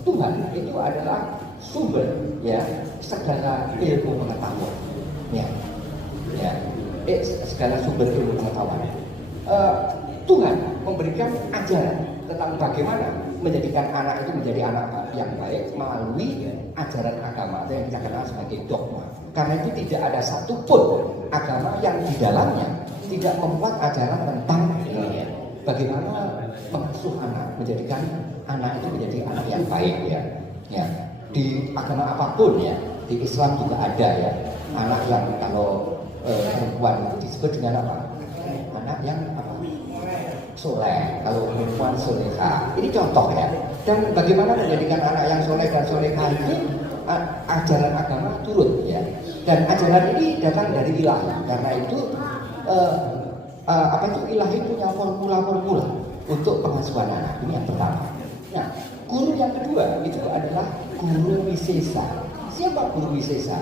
Tuhan itu adalah sumber ya segala ilmu pengetahuan, ya, segala sumber ilmu pengetahuan. Tuhan memberikan ajaran tentang bagaimana menjadikan anak itu menjadi anak yang baik melalui ajaran agama yang kita kenal sebagai dogma. Karena itu tidak ada satupun agama yang di dalamnya tidak membuat ajaran tentang bagaimana mengasuh anak, menjadikan anak itu menjadi anak yang baik ya. Ya. Di agama apapun ya, di Islam juga ada ya. Anak yang kalau perempuan itu disebut dengan apa? Anak yang apa? Soleh. Kalau perempuan soleha. Ini contoh ya. Dan bagaimana menjadikan anak yang soleh dan soleha ini ajaran agama turun ya. Dan ajaran ini datang dari ilahi. Karena itu Ilahi punya formula-formula untuk pengasuhan anak. Ini yang pertama. Nah, guru yang kedua itu adalah guru wisesa. Siapa guru wisesa?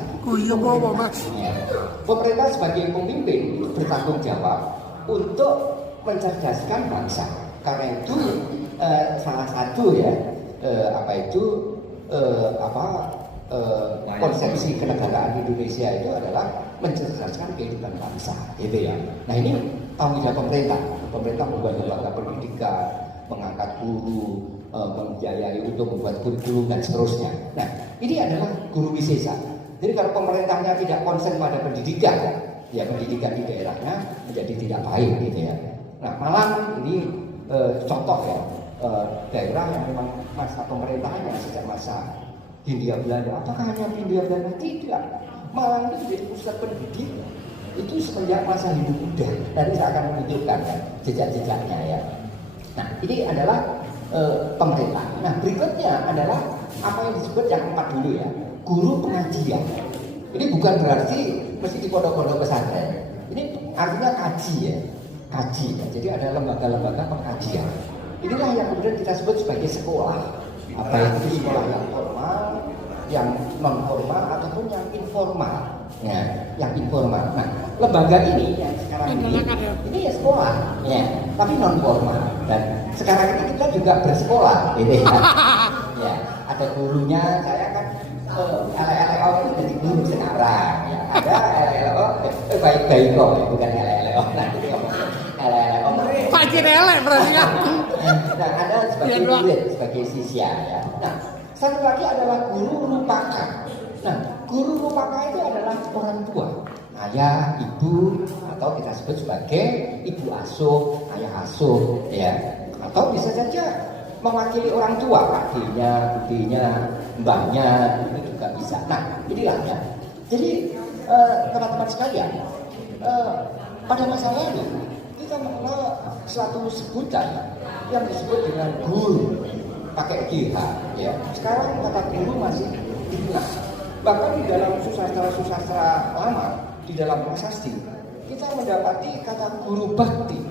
Pemerintah sebagai pemimpin bertanggung jawab untuk mencerdaskan bangsa. Karena itu salah satu konsepsi kenegaraan Indonesia itu adalah mencerdaskan kehidupan bangsa, gitu ya. Nah ini tanggung jawab pemerintah. Pemerintah membuat lembaga pendidikan, mengangkat guru, membiayai untuk membuat kurikulum dan seterusnya. Nah ini adalah guru wisesa. Jadi kalau pemerintahnya tidak konsen pada pendidikan, ya pendidikan di daerahnya menjadi tidak baik, gitu ya. Nah Malang ini contoh ya, daerah yang memang masa pemerintahannya sejak masa Hindia Belanda. Apakah hanya Hindia Belanda? Tidak. Malang itu menjadi pusat pendidik itu semenjak masa Hindu Buddha. Nanti saya akan menunjukkan kan, jejak-jejaknya ya. Nah ini adalah pemerintah. Nah berikutnya adalah apa yang disebut yang keempat dulu ya, guru pengajian. Ini bukan berarti mesti di pondok-pondok pesantren. Ini artinya kaji ya, kaji. Ya. Jadi ada lembaga-lembaga pengkajian. Inilah yang kemudian kita sebut sebagai sekolah. Apa itu sekolah yang formal, yang non formal ataupun yang informal. Ya, yang informal. Nah, lembaga ini yang sekarang ini ya sekolah, ya, tapi non formal. Dan sekarang ini kita juga bersekolah, gitu ya. Ya, ada gurunya. Saya kan LLO itu jadi guru sekarang. Ya. Ada LLO, baik-baik kok, bukan LLO. Nanti LLO. Pak Cirele berarti ya. Nah, ada sebagai murid, sebagai siswa ya. Nah, satu lagi adalah guru rupaka. Nah, guru rupaka itu adalah orang tua, ayah, ibu, atau kita sebut sebagai ibu asuh, ayah asuh, ya. Atau bisa saja mewakili orang tua, adiknya, budinya, mbahnya, itu juga bisa. Nah, inilah ya. Jadi teman-teman sekalian, pada masa lalu kita mengenal suatu sebutan yang disebut dengan guru, pakai GH, ya. Sekarang kata guru masih digunakan. Bahkan di dalam susastra lama, di dalam prasasti, kita mendapati kata guru bakti.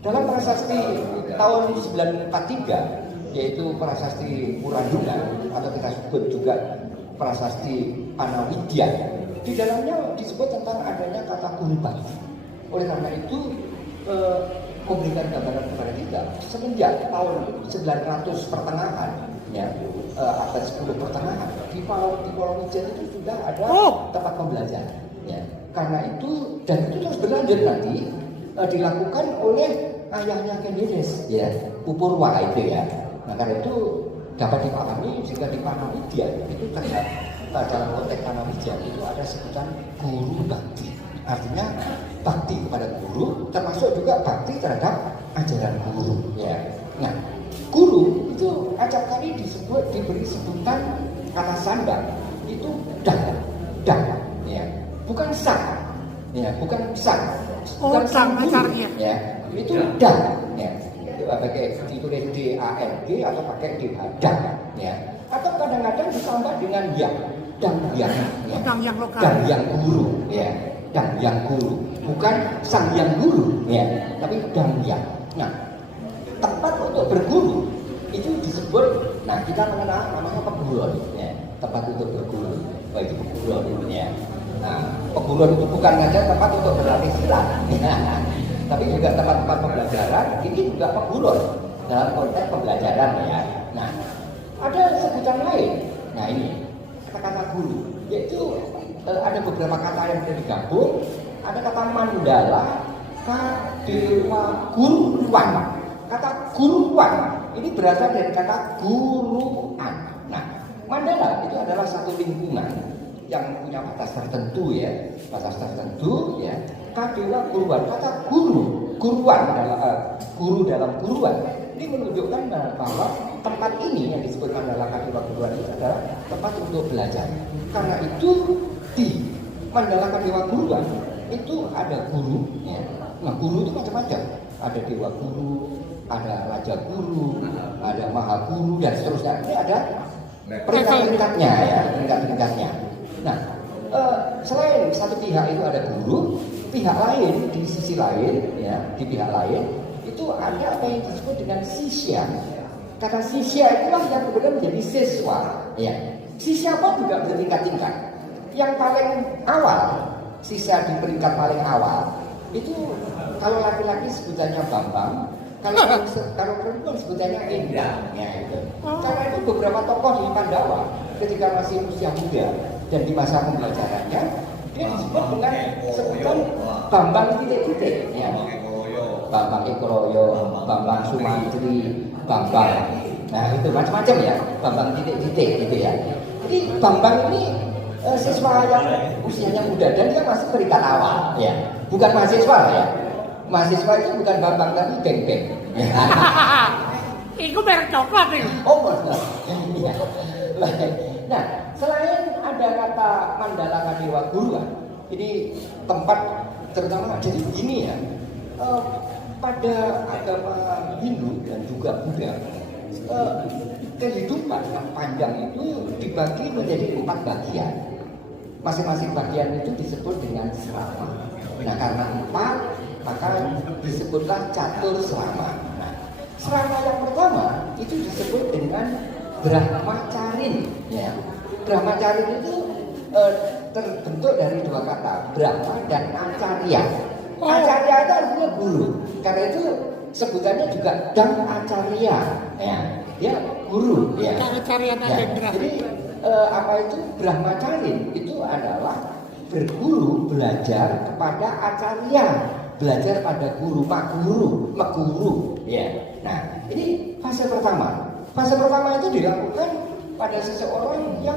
Dalam prasasti tahun 943, yaitu prasasti Purandungan, atau kita sebut juga prasasti Panawidya, di dalamnya disebut tentang adanya kata guru bakti. Oleh karena itu, memberikan gambaran kepada kita semenjak tahun 900 pertengahan, ya, abad 10 pertengahan di Polowijaya itu sudah ada tempat pembelajaran, ya. Karena itu dan itu terus berlanjut nanti dilakukan oleh ayahnya Kenderes, ya, Pupurwa itu ya. Nah karena itu dapat dipahami jika di Panawidya itu terdapat dalam konteks Panawidya itu ada sebutan guru bakti. Artinya bakti kepada guru, termasuk juga bakti terhadap ajaran guru. Ya. Nah, guru itu acap kali diberi sebutan kata sandang itu dah, ya, bukan sang, ya, bukan sang, bukan sang guru, ya, itu dah, ya, itu pakai ditulis DANG atau pakai DH, ya, atau kadang-kadang ditambah dengan dan yang guru, ya. Dan yang guru, bukan sang yang guru, ya, tapi dan yang. Nah, tempat untuk berguru itu disebut, nah kita mengenal namanya peguruan, ya, tempat untuk berguru, bagi peguruan itu, ya. Nah, peguruan itu bukan saja tempat untuk berlatih silat, ya, tapi juga tempat-tempat pembelajaran. Ini juga peguruan dalam konteks pembelajaran, ya. Nah, ada sebutan lain. Nah ini kata-kata guru, yaitu ada beberapa kata yang bisa digabung. Ada kata mandala, kadewa, guruan. Kata guruan ini berasal dari kata guruan. Nah, mandala itu adalah satu lingkungan yang punya batas tertentu, ya, batas tertentu, ya. Kadewa, guruan. Kata guruan guru dalam guruan ini menunjukkan bahwa tempat ini yang disebut mandala, kadewa, guruan itu adalah tempat untuk belajar. Karena itu di mandala kadewa guruan itu ada guru, ya. Nah guru itu macam-macam, ada dewa guru, ada raja guru, ada maha guru dan seterusnya. Ini ada peringkat-peringkatnya, ya, peringkat-peringkatnya. Nah selain satu pihak itu ada guru, pihak lain, di sisi lain, ya, di pihak lain itu ada apa yang disebut dengan sisya. Kata sisya itulah yang kemudian menjadi siswa. Ya. Sisya pun juga bertingkat-tingkat. Yang paling awal, sisya di peringkat paling awal itu kalau laki-laki sebutannya Bambang, kalau perempuan sebutannya Endang. Ya, itu. Karena itu beberapa tokoh di Pandawa ketika masih usia muda dan di masa pembelajarannya dia disebut dengan sebutan Bambang titik-titik. Ya. Bambang Ekoloyo, Bambang Sumantri, Bambang. Nah itu macam-macam ya, Bambang titik-titik gitu ya. Jadi Bambang ini siswa yang usianya muda dan dia masih peringkat awal ya. Bukan mahasiswa ya. Mahasiswa itu bukan Bambang tapi beng-beng. Itu merek coklat itu. Oh benar. Iya. Nah selain ada kata Mandala Kadewa Guru, ini tempat terutama jadi begini ya. Pada agama Hindu dan juga Buddha, kehidupan yang panjang itu dibagi menjadi 4 bagian. Masing-masing bagian itu disebut dengan selama. Nah karena 4 maka disebutlah catur selama. Nah, selama yang pertama itu disebut dengan Brahmacarin. Ya. Brahmacarin itu terbentuk dari 2 kata, Brahma dan Acarya. Acarya itu artinya guru. Karena itu sebutannya juga Dang Acarya. Ya, dia guru. Ya. Acarya Ya. Jadi apa itu Brahmacarin? Itu adalah berguru, belajar kepada acarya, belajar pada guru, mak guru. Ya. Nah, ini fase pertama. Fase pertama itu dilakukan pada seseorang yang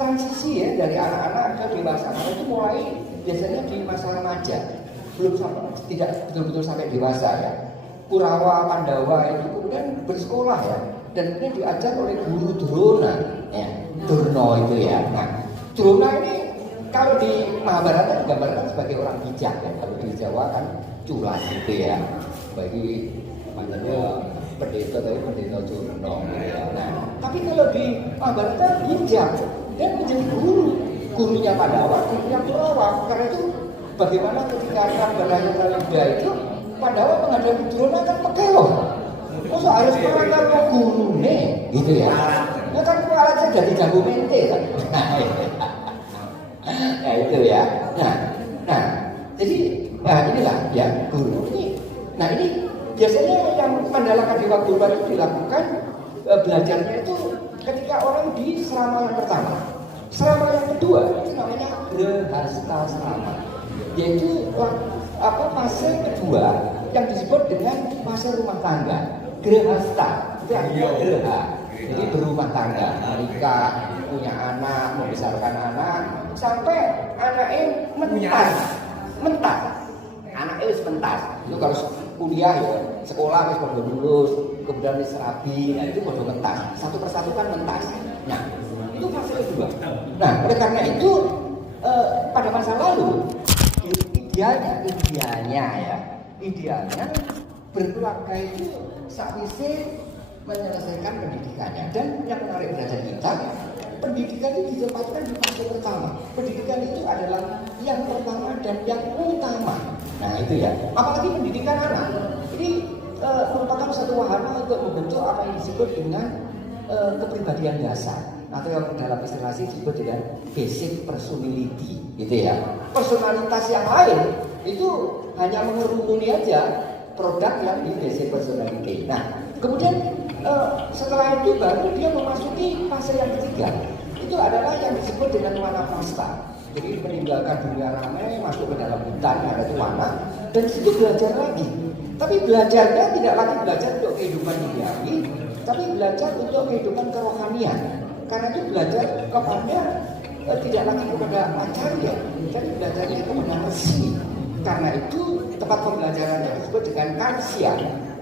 transisi ya dari anak-anak ke dewasa. Karena itu mulai biasanya di masa remaja. Belum sampai, tidak betul-betul sampai dewasa ya. Kurawa, Pandawa itu kemudian bersekolah ya, dan kemudian diajar oleh guru Drona, ya, Durna itu ya. Nah, Drona ini kalau di Mahabharata digambarkan sebagai orang bijak ya, kalau di Jawa kan culas itu ya, bagi makanya pendeta tapi pendeta Durna ya. Nah, tapi kalau di Mahabharata bijak dan menjadi gurunya Pandawa, gurunya Kurawa. Karena itu bagaimana ketika Rambanaya Pralinga itu Pandawa menghadapi Drona kan pekeloh. Masa harus perang karo gurune gitu ya. Ya kan alatnya dari jago mente kan. Nah itu ya. Nah, jadi inilah ya guru ini. Nah ini biasanya yang Mandala Kadewa Guru itu dilakukan belajarnya itu ketika orang di selama yang pertama. Selama yang kedua itu namanya Grahasta selama. Yaitu fase kedua yang disebut dengan fase rumah tangga. Grahasta itu artinya gerha, jadi berumah tangga, menikah, punya anak, membesarkan anak, sampai anaknya mentas, anaknya mentas. Itu kalau kuliah ya, sekolah harus pada lulus, kemudian serabi, itu pada mentas. Satu persatu kan mentas. Nah, itu fase kedua. Nah, oleh karena itu pada masa lalu idealnya berkeluarga itu sakwise menyelesaikan pendidikannya. Dan yang menarik perhatian kita, pendidikan itu ditempatkan di fase pertama. Pendidikan itu adalah yang pertama dan yang utama. Nah itu ya, apalagi pendidikan anak ini merupakan satu wahana untuk membentuk apa yang disebut dengan kepribadian dasar, atau yang dalam istilah disebut dengan basic personality, gitu ya. Personalitas yang lain itu hanya mengerumuni aja produk yang di basic personality. Nah, kemudian setelah itu baru dia memasuki fase yang ketiga. Itu adalah yang disebut dengan wanapasta. Jadi meninggalkan dunia ramai, masuk ke dalam hutan, ada itu wana, dan situ belajar lagi. Tapi belajarnya tidak lagi belajar untuk kehidupan duniawi, tapi belajar untuk kehidupan kerohanian. Karena itu belajar kepada tidak lagi kepada acarya, tapi belajarnya kepada resi. Karena itu tempat pembelajarannya disebut dengan karsia.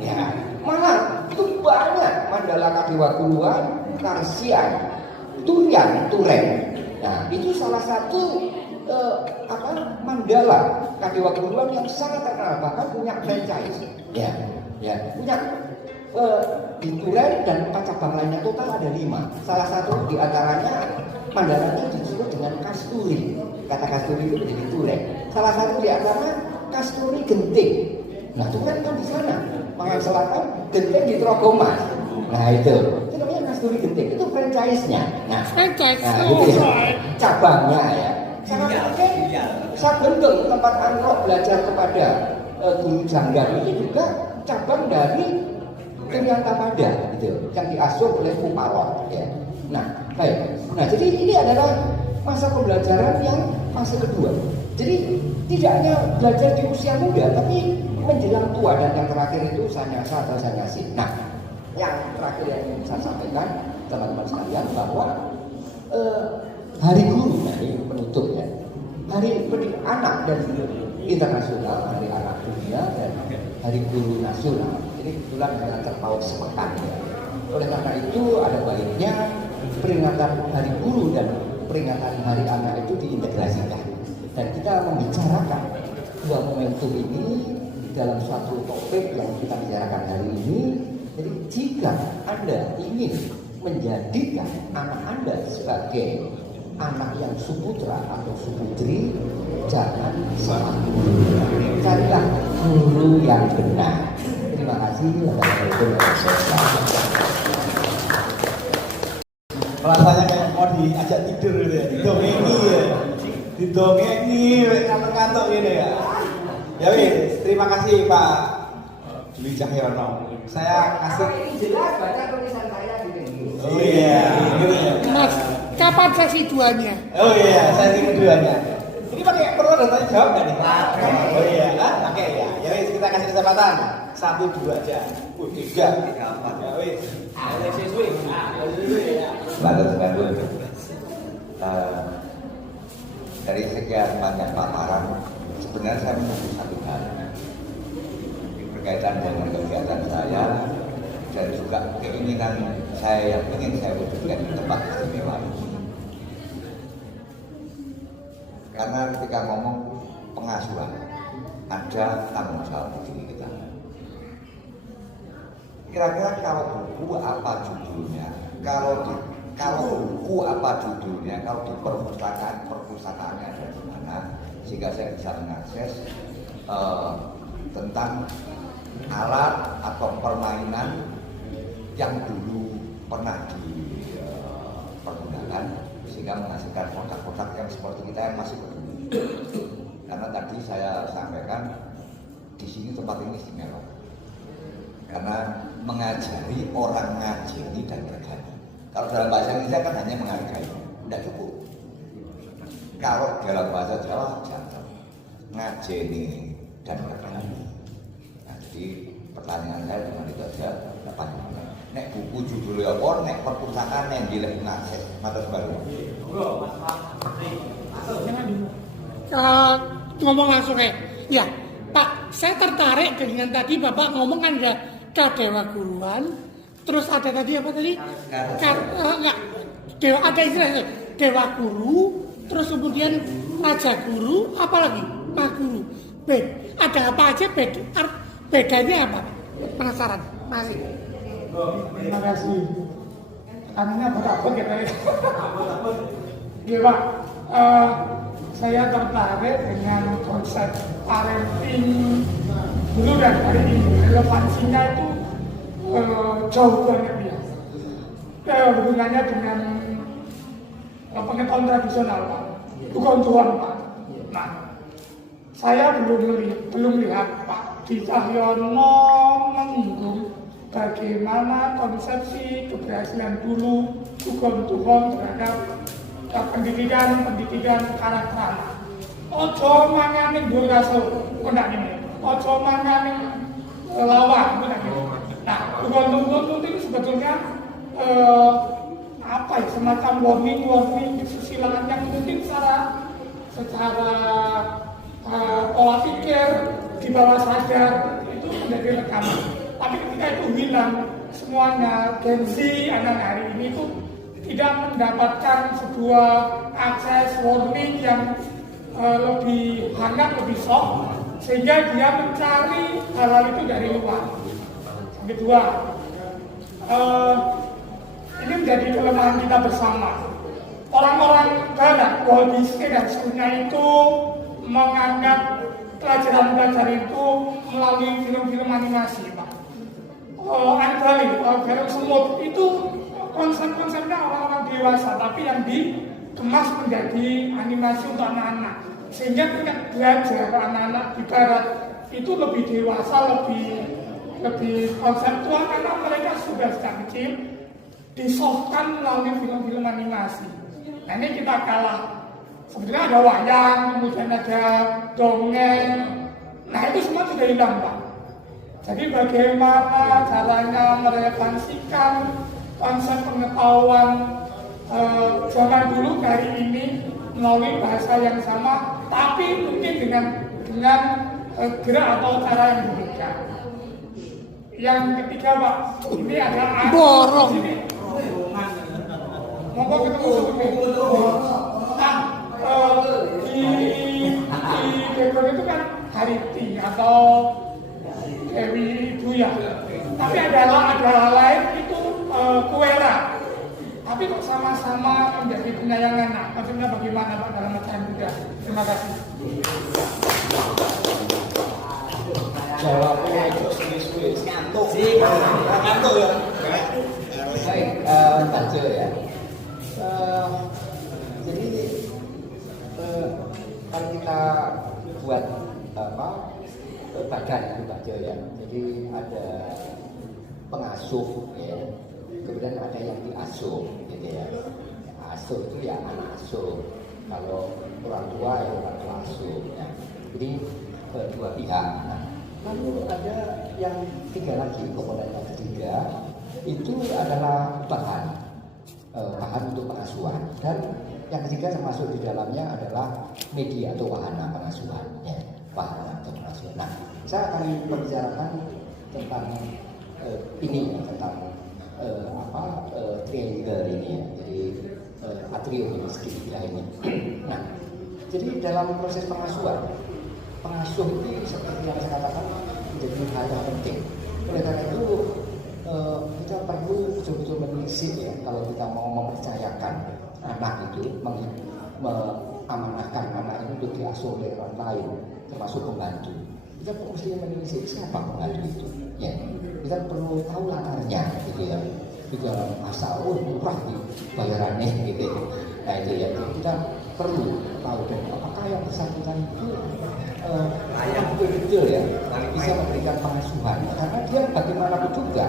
Ya, malah itu banyak Mandala Kadewa Guluan, karsia, Turen. Nah, itu salah satu Mandala Kadewa Guluan yang sangat terkenal, bahkan punya franchise. Ya, punya di Turen dan 4 cabang lainnya, total ada 5. Salah satu di antaranya mandalanya disebut dengan Kasturi kata kasturi itu menjadi tulen. Salah satu di antara kasturi genting. Nah tulen kan di sana, Mangan Selatan, genting di Trogomas. Nah itu namanya kasturi genting. Itu franchise-nya. Nah itu ya, cabangnya ya. Sangat mungkin saat bentuk tempat Anrok belajar kepada guru Janggar itu juga cabang dari Triantapada gitu, yang diasuh oleh Kuparot ya. Nah, baik. Nah, jadi ini adalah masa pembelajaran yang fase kedua. Jadi tidak hanya belajar di usia muda, tapi menjelang tua, dan yang terakhir itu sanyasa atau sanyasi. Nah, yang terakhir yang ingin saya sampaikan teman-teman sekalian bahwa hari guru, nah ini penutup ya. Hari anak dan internasional, hari anak dunia dan hari guru nasional. Ini kebetulan dengan terpaut sepekan ya. Oleh karena itu ada baiknya peringatan hari guru dan peringatan hari anak itu diintegrasikan. Dan kita membicarakan dua momentum ini dalam suatu topik yang kita bicarakan hari ini. Jadi jika Anda ingin menjadikan anak Anda sebagai anak yang suputra atau suputri, jangan salah guru. Carilah guru yang benar. Terima kasih. Wassalamualaikum warahmatullahi wabarakatuh. Rasanya kayak mau diajak tidur gitu ya, didongengi kantor-kantor gitu ya. Ya wis, terima kasih Pak Dwi Cahyono. Saya kasih. Ini jelas baca tulisan saya di sini. Oh iya, gitu ya. Mas, kapan sesi 2-nya? Oh iya, sesi keduanya. Ini pakai perlu ada tanya jawab nggak nih? Oh iya, pakai ya. Ya wis, kita kasih kesempatan 1, 2 aja. 3. Ya wis. Ada siswi. Dari sekian banyak paparan, sebenarnya saya menunggu satu hal berkaitan dengan kegiatan saya dan juga keinginan saya yang ingin saya wujudkan di tempat istimewa ini. Karena ketika ngomong pengasuhan, ada tanggung jawab di diri kita. Kira-kira kalau buku apa judulnya? Kalau buku apa judulnya? Kalau di perpustakaannya ada di mana? Sehingga saya bisa mengakses tentang alat atau permainan yang dulu pernah dipergunakan, sehingga menghasilkan kotak-kotak yang seperti kita yang masih peduli. Karena tadi saya sampaikan di sini tempat ini istimewa. Karena mengajari orang ngajeni dan bergani. Kalau dalam bahasa Indonesia kan hanya menghargai, tidak cukup. Kalau dalam bahasa Jawa jangan ngajeni dan bergani. Nah, jadi pertanyaan saya cuma itu aja. Nek buku judulnya apa? Nek perpustakaan yang dilek ngakses mata sebaru. Ngomong langsung ya Pak, saya tertarik dengan tadi Bapak ngomong kan ada Kadewa Guruan, terus ada tadi apa tadi? Dewa, ada istilah Dewa Guru, terus kemudian Raja Guru, apalagi Pak Guru. Ada apa aja bedanya apa? Penasaran, masih. Terima kasih. Anaknya berapa kita ya? Iya Pak, saya tertarik dengan konsep parenting dulu dan hari ini. Relevansinya itu jauh banget ya. Hubungannya dengan pengetahuan tradisional Pak, bukan Tuhan Pak. Nah, saya belum lihat Pak Dwi Cahyono menyinggung bagaimana konsepsi keberhasilan dulu Tuhan terhadap pendidikan karakter anak. Ojo mangane dhuwur kasur, ndak ngene. Ojo mangane lawan, ndak ngene. Nah, Tuhan itu sebetulnya apa ya, semacam warning kesusilaan yang mungkin secara pola pikir di bawah sadar itu menjadi rekaman. Tapi ketika itu hilang semuanya, Gen Z anak hari ini itu tidak mendapatkan sebuah akses warning yang lebih hangat, lebih soft, sehingga dia mencari hal-hal itu dari luar. Kedua, ini menjadi kelemahan kita bersama. orang-orang barat, Walt Disney dan seterusnya itu mengangkat pelajaran-pelajaran itu melalui film-film animasi, Pak. Anjali, film semut itu konsep-konsepnya orang-orang dewasa, tapi yang dikemas menjadi animasi untuk anak-anak. Sehingga ketika belajar anak-anak di barat itu lebih dewasa, lebih konseptual karena mereka sudah sejak kecil disoftkan melalui film-film animasi. Nah ini kita kalah. Sebetulnya ada wayang, kemudian ada dongeng. Nah itu semua sudah hilang, Pak. Jadi bagaimana caranya merelevansikan konsep pengetahuan zaman dulu ke hari ini melalui bahasa yang sama, tapi mungkin dengan gerak atau cara yang berbeda. Yang ketiga, Pak, ini ada borong. Monggo ketemu seperti nah, di background itu kan Hariti atau Dewi Duya. Tapi ada hal lain itu Kuera. Tapi kok sama-sama menjadi penyayangan. Nah, maksudnya bagaimana Pak dalam ajaran Buddha? Terima kasih. Jawabnya itu suwi-suwi ngantuk. Ngantuk ya. Baik, baca ya. Jadi kalau kita buat badan itu baca ya. Jadi ada pengasuh ya. Kemudian ada yang diasuh gitu ya. Asuh itu ya anak asuh. Kalau orang tua ya orang tua asuh ya. Jadi dua pihak. Nah, lalu ada yang tiga lagi, komponen yang ketiga itu adalah bahan untuk pengasuhan, dan yang ketiga termasuk di dalamnya adalah media atau wahana pengasuhan ya, wahana atau pengasuhan. Nah, saya akan membicarakan tentang ini tentang triangle ini ya, jadi atrium ini segitiga ini. Nah, jadi dalam proses pengasuh itu seperti yang saya katakan menjadi hal yang penting. Oleh karena itu kita perlu betul-betul menelisik ya, kalau kita mau mempercayakan anak itu, mengamanahkan anak itu untuk diasuh oleh orang lain, termasuk pembantu. Kita mesti menelisik siapa pembantu itu. Ya, kita perlu tahu latarnya, gitu ya. Juga masa murah di bayarannya, gitu. Nah itu ya, kita perlu tahu dan apakah yang bersangkutan itu betul ya bisa memberikan pengasuhan, karena dia bagaimanapun juga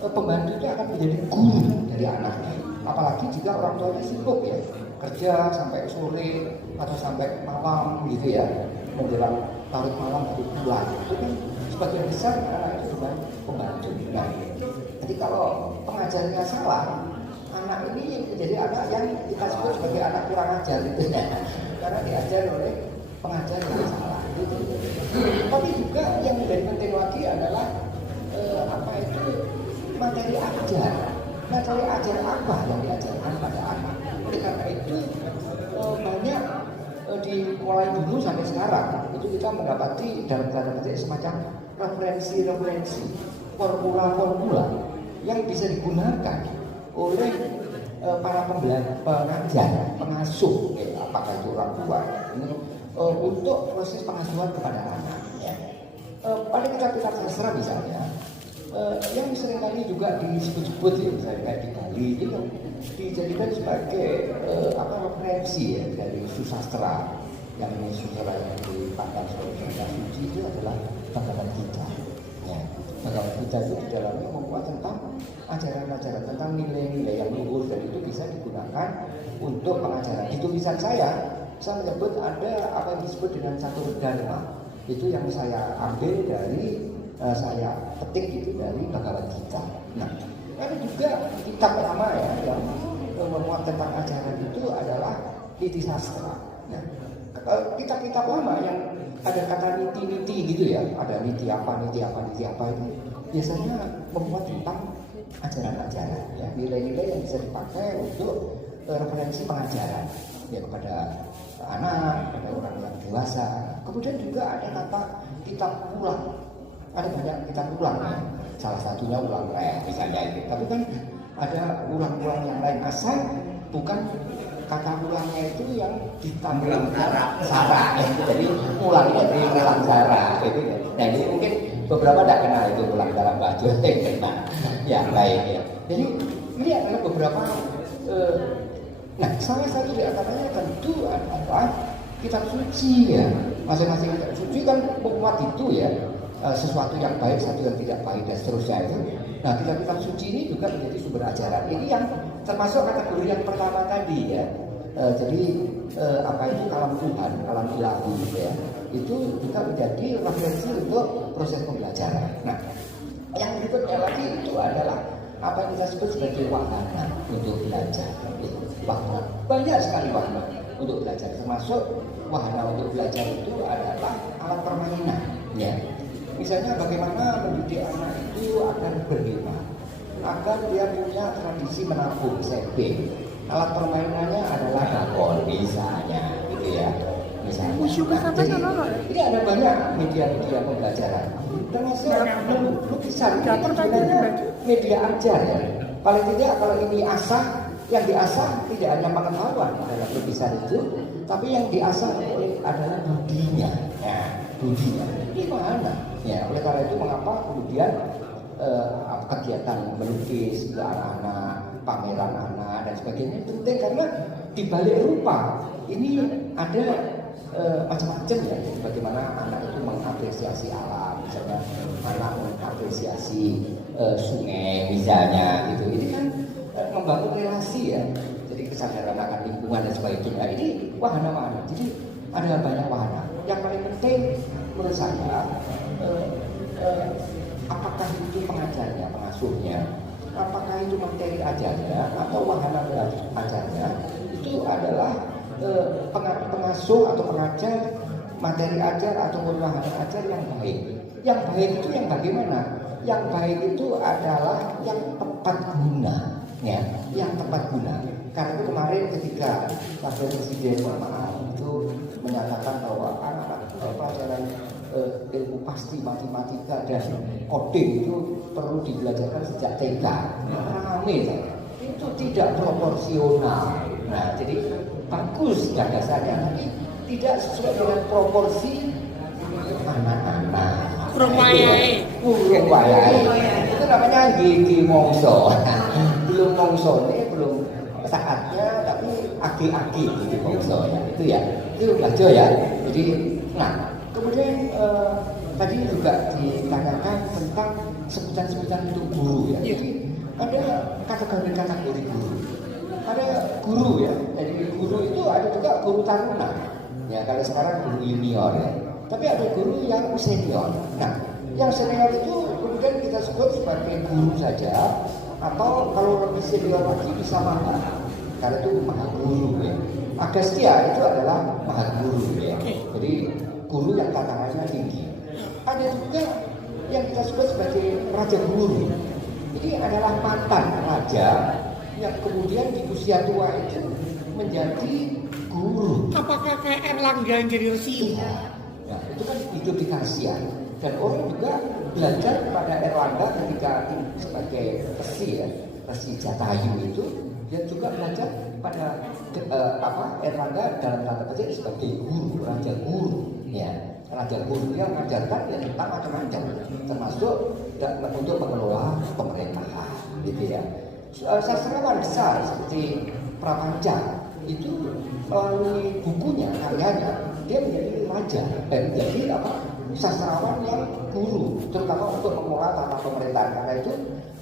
pembantu itu akan menjadi guru dari anaknya, apalagi jika orang tuanya sibuk ya kerja sampai sore atau sampai malam gitu ya, menjelang larut malam baru pulang. Itu kan sebagian besar anak itu bukan pembantu. Nah, jadi kalau pengajarnya salah, anak ini menjadi anak yang kita sebut sebagai anak kurang ajar gitu ya, karena diajar oleh pengajar yang salah gitu. Tapi juga yang menjadi penting lagi adalah materi ajar apa yang diajarkan pada anak. Oleh karena itu banyak mulai dulu sampai sekarang itu kita mendapati dalam tanda petik semacam referensi, formula yang bisa digunakan oleh para pengajar, pengasuh, apakah itu orang tua ini untuk proses pengasuhan kepada anak. Ya. Pada kitab-kitab sastra misalnya, yang seringkali juga disebut-sebut ya, misalnya kayak di Bali itu dijadikan sebagai referensi ya, dari susastra. Yang ini susastra yang dipandang sebagai susastra suci itu adalah Bhagavad Gita. Ya. Bhagavad Gita itu di dalamnya membuat tentang ajaran-ajaran, tentang nilai-nilai yang luhur, dan itu bisa digunakan untuk pengajaran. Itu tulisan saya menyebut ada apa yang disebut dengan satu dharma. Itu yang saya ambil dari saya petik itu dari Bhagavad Gita. Nah, ada juga kitab lama ya yang memuat tentang ajaran itu adalah Niti Sastra. Nah, kitab-kitab lama yang ada kata niti-niti gitu ya, ada niti apa itu biasanya memuat tentang ajaran-ajaran ya, nilai-nilai yang bisa dipakai untuk referensi pengajaran ya kepada anak, pada orang yang dewasa. Kemudian juga ada kata kitab ulang. Ada banyak kitab ulang ya. Salah satunya ulang misalnya itu. Tapi kan ada ulang-ulang yang lain, asal bukan kata ulangnya itu yang ditambah sara, jadi ulangnya dari ulang sara, gitu. Nah ini mungkin beberapa tidak kenal itu ulang sara baju, ya baik ya. Jadi ini adalah beberapa. Nah salah satu di antaranya tentu adalah kitab suci ya. Masing-masing kitab suci kan memuat itu ya, sesuatu yang baik, sesuatu yang tidak baik dan seterusnya itu. Nah kitab-kitab suci ini juga menjadi sumber ajaran. Ini yang termasuk kategori yang pertama tadi ya. Jadi apa itu kalam Tuhan, kalam ilahi gitu ya. Itu juga menjadi referensi untuk proses pembelajaran. Nah yang berikutnya lagi itu adalah apa yang kita sebut sebagai wahana untuk belajar. Wahana banyak sekali wahana untuk belajar, termasuk wahana untuk belajar itu adalah alat permainan ya. Misalnya bagaimana mendidik anak itu agar berhemat, agar dia punya tradisi menabung saving. Alat permainannya adalah dakon misalnya gitu ya. Misalnya jadi, ini ada banyak media-media pembelajaran, termasuk lukisan itu sebenarnya media ajar ya. Paling tidak kalau ini asah, yang diasah tidak hanya pengetahuan dalam lukisan itu, tapi yang diasah adalah budinya. Ya, budinya. Ini mana? Ya, oleh karena itu mengapa kemudian kegiatan melukis ke anak-anak, pameran anak dan sebagainya penting karena di balik rupa ini ada macam-macam ya. Bagaimana anak itu mengapresiasi alam, misalnya anak mengapresiasi sungai misalnya gitu. Ini kan membangun relasi ya. Jadi kesadaran akan lingkungan dan sebagainya. Ini wahana-wahana. Jadi ada banyak wahana. Yang paling penting menurut saya apakah itu pengajarnya, pengasuhnya, apakah itu materi ajarnya atau wahana ajarnya, itu adalah pengasuh atau pengajar, materi ajar atau wahana ajar yang baik. Yang baik itu yang bagaimana? Yang baik itu adalah yang tepat guna, ya, yang tepat guna. Karena itu kemarin ketika Wakil Presiden itu menyatakan bahwa anak-anak pelajaran ilmu pasti matematika dan coding itu perlu dibelajarkan sejak TK. Ramai, itu tidak proporsional. Nah, jadi bagus gagasannya, tapi tidak sesuai dengan proporsi anak-anak. Kurang wayai. Itu namanya gigi mongso. Belum mongso ini belum saatnya, tapi aki-aki gigi mongso ya. Itu ya, itu aja ya. Jadi, nah. Kemudian tadi juga ditanyakan tentang sebutan-sebutan untuk guru ya. Jadi ada kategori guru. Ada guru ya. Jadi guru itu ada juga guru taruna. Ya kalau sekarang guru junior ya. Tapi ada guru yang senior. Nah, yang senior itu kemudian kita sebut sebagai guru saja, atau kalau lebih senior lagi bisa maha. Karena itu maha guru ya. Agastya itu adalah maha guru ya. Jadi guru yang tatarannya tinggi. Ada juga yang kita sebut sebagai raja guru. Ini adalah mantan raja yang kemudian di usia tua itu menjadi guru. Apakah kayak Erlangga yang jadi resi? Nah, itu kan hidup di Kasia. Dan orang juga belajar kepada Erlangga ketika sebagai resi ya, resi Jatayu itu, dia juga belajar pada Erlangga dalam tanda petik sebagai guru, raja guru. Ya, raja guru yang mengajarkan ya tentang macam-macam, termasuk untuk mengelola pemerintahan, gitu ya. Sastrawan besar seperti Prapanca itu melalui bukunya, karyanya, dia menjadi raja dan menjadi sastrawan yang guru, terutama untuk mengelola tata pemerintahan. Karena itu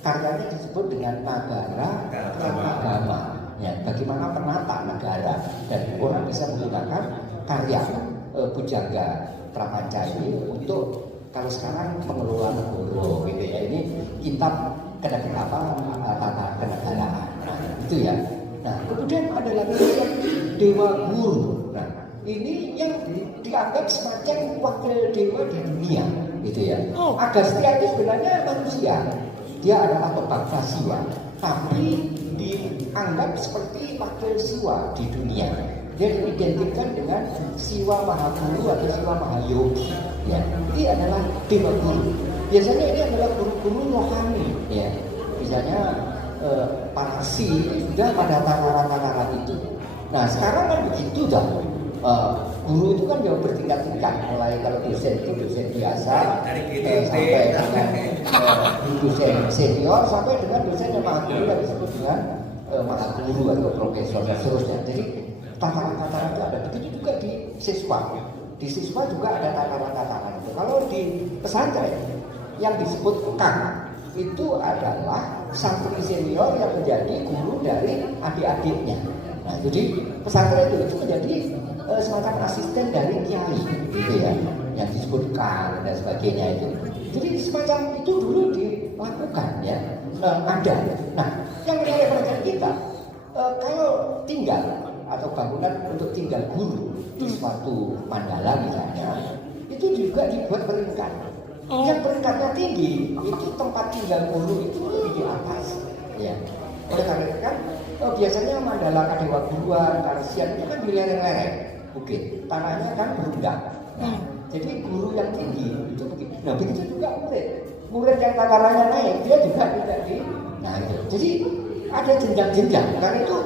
karyanya disebut dengan Nagara Pranagama. Ya, bagaimana penata negara, dan orang bisa menggunakan karya Pujangga Prapanca ini untuk kalau sekarang mengelola negara gitu ya. Ini kitab tata kenegaraan. Nah, itu ya. Nah, kemudian ada lagi yang dewa guru. Nah, ini yang dianggap semacam wakil dewa di dunia gitu ya. Agastya itu sebenarnya manusia. Dia adalah pembangsa siwa, tapi dianggap seperti wakil siwa di dunia. Dia diidentikan dengan siwa maha guru atau siwa maha yogi. Ya, ini adalah dewa guru. Biasanya ini adalah guru-guru rohani. Ya, misalnya Parasi sudah pada tataran-tataran itu. Nah sekarang kan begitu dah. Guru itu kan yang bertingkat-tingkat, mulai kalau dosen itu dosen biasa sampai dengan dosen senior sampai dengan dosen yang maha guru yang disebut dengan maha guru atau profesor dan seterusnya. Jadi tataran-tataran itu ada. Begitu juga di siswa. Di siswa juga ada tataran-tataran itu. Kalau di pesantren yang disebut kang itu adalah santri senior yang menjadi guru dari adik-adiknya. Nah, jadi pesantren itu menjadi semacam asisten dari kiai, gitu ya, yang disebut kang dan sebagainya itu. Jadi semacam itu dulu dilakukan, ya, ada. Nah, yang menarik perhatian kita, kalau tinggal atau bangunan untuk tinggal guru di suatu mandala misalnya, itu juga dibuat peringkat. Yang peringkatnya tinggi itu tempat tinggal guru itu lebih di atas, ya. Oleh karena itu kan biasanya mandala Kadewa Guruan, Karsian itu kan di lereng-lereng bukit, tanahnya kan berundang. Nah, jadi guru yang tinggi itu begitu. Nah, begitu juga murid yang tatarannya naik dia juga tidak di. Nah itu. Jadi ada jenjang-jenjang. Karena itu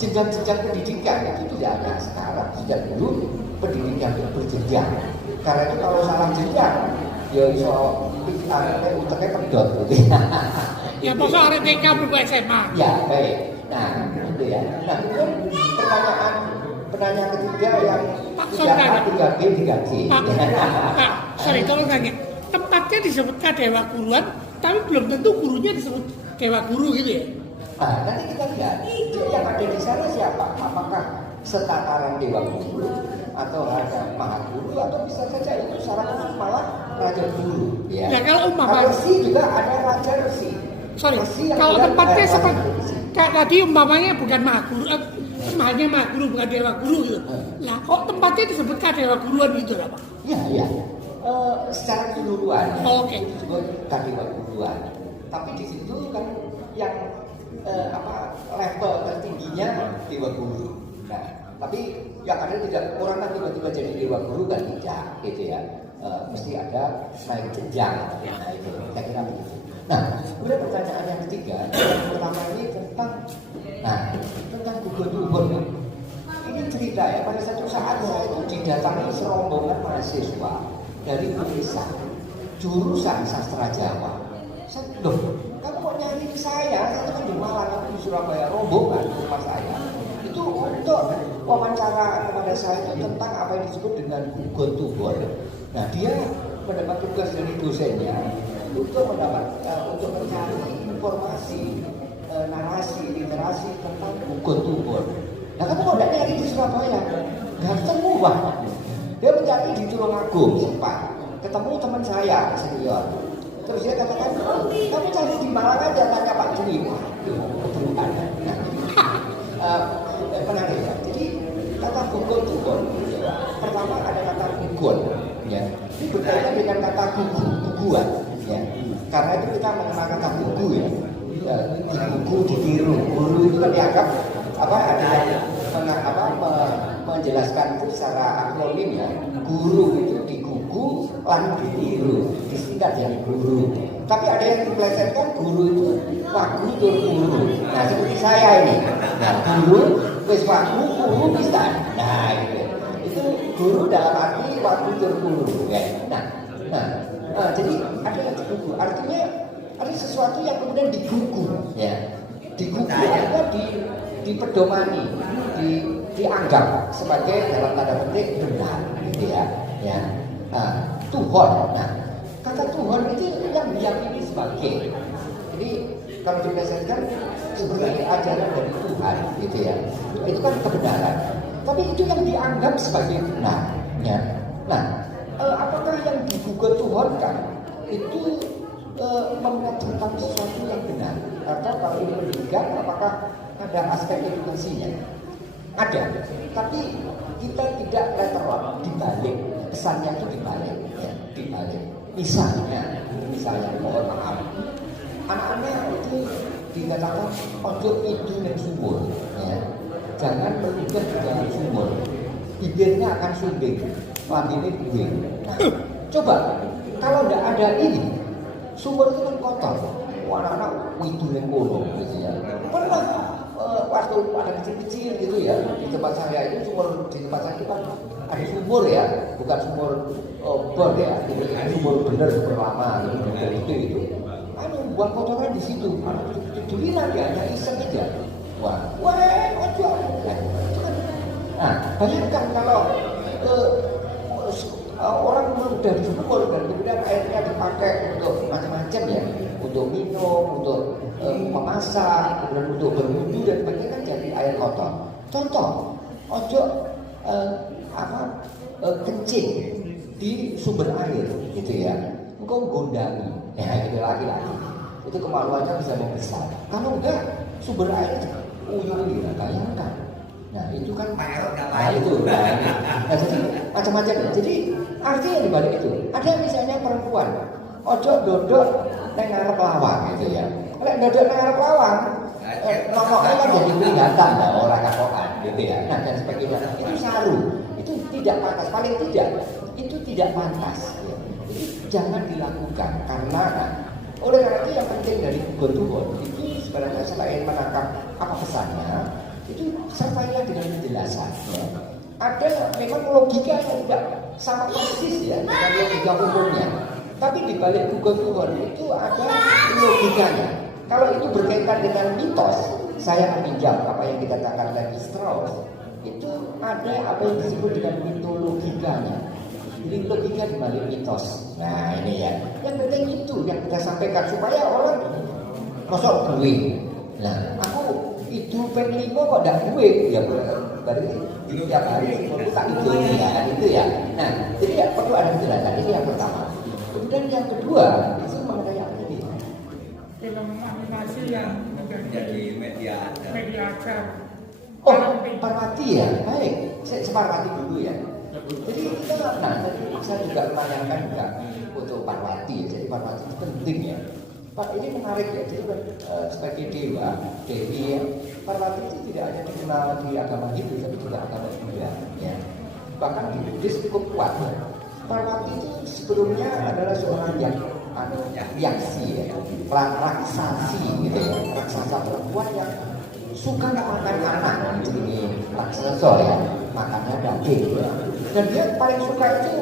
jenjang-jenjang pendidikan itu tidak ada sekarang. Sejak dulu pendidikan itu berjenjang. Karena itu kalau salah jenjang, ya iso uteknya pedot gitu. Ya masa arek TK berubah SMA. Ya baik. Nah itu ya. Nah kemudian pertanyaan ketiga yang 3A, 3B, 3C. Pak, sorry kalau nanya, tempatnya disebut Kadewa Guruan, tapi belum tentu gurunya disebut Dewa Guru gitu ya? Nah, nanti kita lihat yang ada di sana siapa? Apakah setataran Dewa Guru atau Raja Maha Guru atau bisa saja itu secara khusus malah Raja Guru? Ya. Nah kalau Resi juga ada Raja Resi. Sorry, Resi kalau tempatnya Raja seperti Resi. kayak tadi umpamanya bukan Maha Guru, hanya Maha Guru bukan Dewa Guru gitu. Lah kok tempatnya disebut Kadewa Guruan gitu lah Pak? Iya. Secara keseluruhan Oke. itu disebut Kadewa Guruan. Tapi di situ kan yang level tertingginya Dewa Guru. Nah, tapi yang ada tidak orang kan tiba-tiba jadi Dewa Guru kan tidak, gitu ya. Mesti ada naik jenjang. Nah itu, saya kira begitu. Nah, kemudian pertanyaan yang ketiga, yang pertama ini tentang gugur-gugur. Ini cerita ya, pada satu saat saya itu didatangi serombongan mahasiswa dari Unesa, jurusan sastra Jawa. Saya, loh, kamu mau nyari saya kan di Malang, aku di Surabaya, rombongan di rumah saya. Itu untuk wawancara kepada saya itu tentang apa yang disebut dengan gugur tubor. Nah, dia mendapat tugas dari dosennya untuk mencari informasi, narasi, literasi tentang gugur tubor. Nah, kamu mau nyari di Surabaya? Nggak ketemu, Pak. Dia mencari di Tulungagung sempat ketemu teman saya senior. Terus dia katakan, kamu cari di Malang aja, tanya Pak Juli. Keberukan. Menarik ya. Jadi kata gugur tubor, pertama ada kata gugur, ya. Ini berkaitan dengan kata guguan, ya. Karena itu kita mengenal kata gugu ya. Gugu, ditiru, guru itu kan dianggap ada yang menjelaskan itu secara akronim ya. Guru itu digugu lalu ditiru, disingkat jadi guru. Tapi ada yang dipelesetkan guru itu wagu tur guru. Nah seperti saya ini, nah, guru wis wagu, guru bisa. Nah itu guru dalam arti wagu tur guru. Ya. Nah, jadi ada yang digugu. Artinya ada sesuatu yang kemudian digugu, ya. Digugu artinya dipedomani, dianggap sebagai dalam tanda petik benar, gitu ya. Tuhon. Nah, kata Tuhon itu yang diyakini sebagai. Jadi kalau dipelesetkan sebagai ajaran dari Tuhan, gitu ya. Itu kan kebenaran. Tapi itu yang dianggap sebagai benar, ya. Nah, apakah yang digugat Tuhan kan itu mengajarkan sesuatu yang benar? Atau kalau ini pendidikan, apakah ada aspek edukasinya? Ada, tapi kita tidak literal, dibalik. Pesannya itu dibalik, ya, dibalik. Misalnya, mohon maaf, anak-anak itu dikatakan ojo itu yang sumur, ya. Jangan berubah di dalam sumur, bibirnya akan sumbing, lambungnya buing. Nah, coba kalau tidak ada ini, sumur itu kan kotor. Anak-anak itu yang kono, gitu ya. Pernah waktu ada kecil-kecil gitu ya, di tempat saya itu sumur, di tempat saya itu kan ada sumur ya, bukan sumur bor ya, itu sumur bener, sumur lama gitu, dari itu. Buang kotoran di situ, dilihat ya, hanya iseng aja. Wah, ojo. Nah, bayangkan kalau orang udah di sumur dan kemudian airnya dipakai untuk macam-macam ya, untuk minum, untuk memasak, kemudian untuk berwudu dan sebagainya kan jadi air kotor. Contoh, ojo kencing di sumber air, gitu ya. Engkau gondangi, ya itu laki-laki. Itu kemaluannya bisa membesar. Kalau enggak, sumber air uyung ya, bayangkan. Nah itu kan itu. Nah, jadi macam-macam ya. Jadi artinya di balik itu ada misalnya perempuan ojo dodok nang ngarep lawang gitu ya. Lek dodok nang ngarep lawang nomoknya kan jadi kelihatan ya orang kakokan gitu ya. Nah dan sebagainya. Itu saru. Itu tidak pantas. Paling tidak itu tidak pantas ya. Itu jangan dilakukan karena oleh karena itu yang penting dari Google itu sebenarnya selain menangkap apa pesannya, itu sertainya dengan penjelasan. Ya. Ada memang logika yang tidak sama persis ya dengan logika umumnya. Tapi di balik Google itu ada logikanya. Kalau itu berkaitan dengan mitos, saya meminjam apa yang dikatakan Levi Strauss, itu ada apa yang disebut dengan mitologikanya. Jadi logika di balik mitos. Nah ini ya. Yang penting itu yang kita sampaikan supaya orang kosong duit. Nah aku itu pengen kok enggak duit ya berarti tiap hari itu tak itu ya itu ya. Nah jadi ya perlu ada penjelasan ini yang pertama. Kemudian yang kedua itu mengenai apa ini? Film animasi yang menjadi media ajar. Oh, Parwati ya, baik. Saya Parwati dulu ya. Jadi kita, tadi saya juga menanyakan juga untuk Parwati. Jadi Parwati itu penting ya. Pak ini menarik ya. Jadi sebagai dewa, dewi ya, Parwati itu tidak hanya dikenal di agama Hindu, tapi juga agama Buddha. Ya. Bahkan di Buddhis cukup kuat. Ya. Parwati itu sebelumnya adalah seorang yang yaksi ya, raksasi gitu ya, raksasa perempuan yang suka makan anak, jadi raksasa ya, makannya daging ya. Dan dia paling suka itu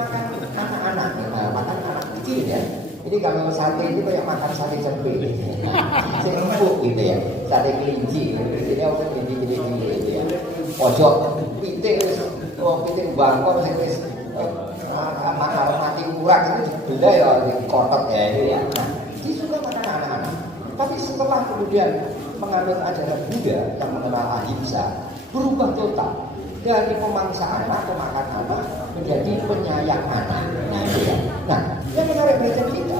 makan anak-anak, makan anak kecil ya. Jadi kalau sate itu kayak makan sate cempe, sate empuk gitu ya, sate kelinci, jadi aku kelinci gitu ya. Pojok pitik, pitik bangkok, makan mati kurang itu beda ya, kotor ya itu ya. Nah, dia suka makan anak-anak. Tapi setelah kemudian menganut ajaran Buddha yang mengenal ahimsa, berubah total dari pemangsa anak, pemakan anak menjadi penyayang anak. Nah, itu ya. Nah, yang menarik dari kita,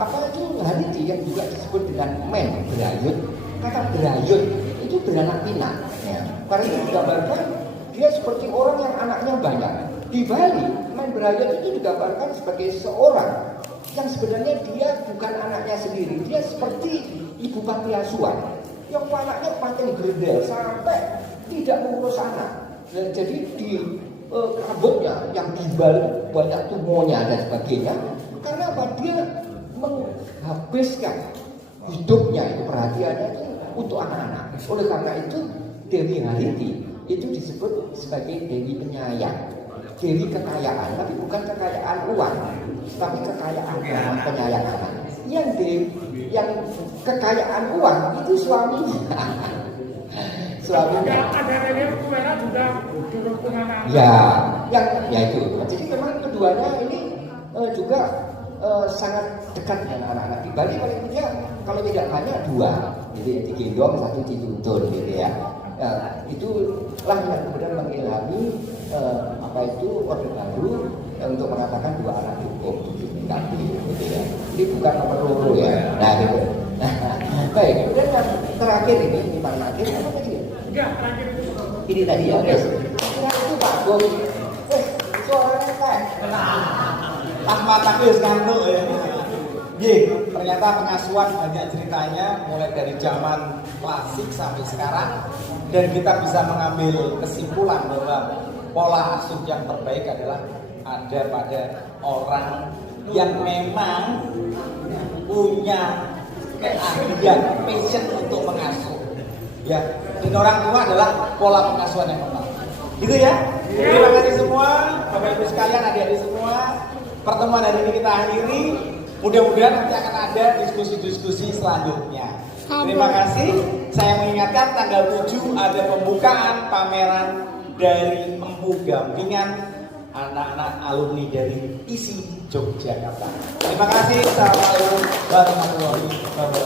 apa itu Haniti yang juga disebut dengan men berayut. Kata berayut itu beranak pinak. Ya. Karena itu digambarkan dia seperti orang yang anaknya banyak. Di Bali, men berayut itu digambarkan sebagai seorang yang sebenarnya dia bukan anaknya sendiri, dia seperti ibu panti asuhan yang anaknya paling gede sampai tidak mengurus anak. Dan jadi di rambutnya yang gimbal banyak tumonya dan sebagainya. Karena apa? Dia menghabiskan hidupnya itu perhatiannya itu untuk anak-anak. Oleh karena itu Dewi Hariti itu disebut sebagai Dewi penyayang, Dewi kekayaan, tapi bukan kekayaan uang, tapi kekayaan penyayang anak. Yang kekayaan uang itu suaminya. Suaminya. Ada relief merah juga didukung anak. Ya itu. Jadi memang keduanya ini juga sangat dekat dengan anak-anak. Di Bali paling tidak kalau tidak banyak dua, jadi digendong satu dituntun gitu ya. Itulah yang kemudian mengilhami Orde Baru untuk mengatakan dua anak cukup tapi gitu ya. Ini bukan nomor loro ya. Nah gitu. Baik, kemudian yang terakhir ini paling akhir apa tadi ya? Enggak, terakhir itu. Ini tadi ya, guys. Itu Pak Gong. Suaranya kan. Pas mataku ya ngantuk ya. Ternyata pengasuhan banyak ceritanya mulai dari zaman klasik sampai sekarang, dan kita bisa mengambil kesimpulan bahwa pola asuh yang terbaik adalah ada pada orang yang memang punya keahlian, passion untuk mengasuh. Ya, dan orang tua adalah pola pengasuhan yang tepat. Gitu ya. Terima kasih semua, Bapak Ibu sekalian, adik-adik semua. Pertemuan hari ini kita akhiri. Mudah-mudahan nanti akan ada diskusi-diskusi selanjutnya. Terima kasih. Saya mengingatkan tanggal 7 ada pembukaan pameran dari Empu Gampingan anak-anak alumni dari ISI Yogyakarta. Terima kasih. Assalamualaikum warahmatullahi wabarakatuh.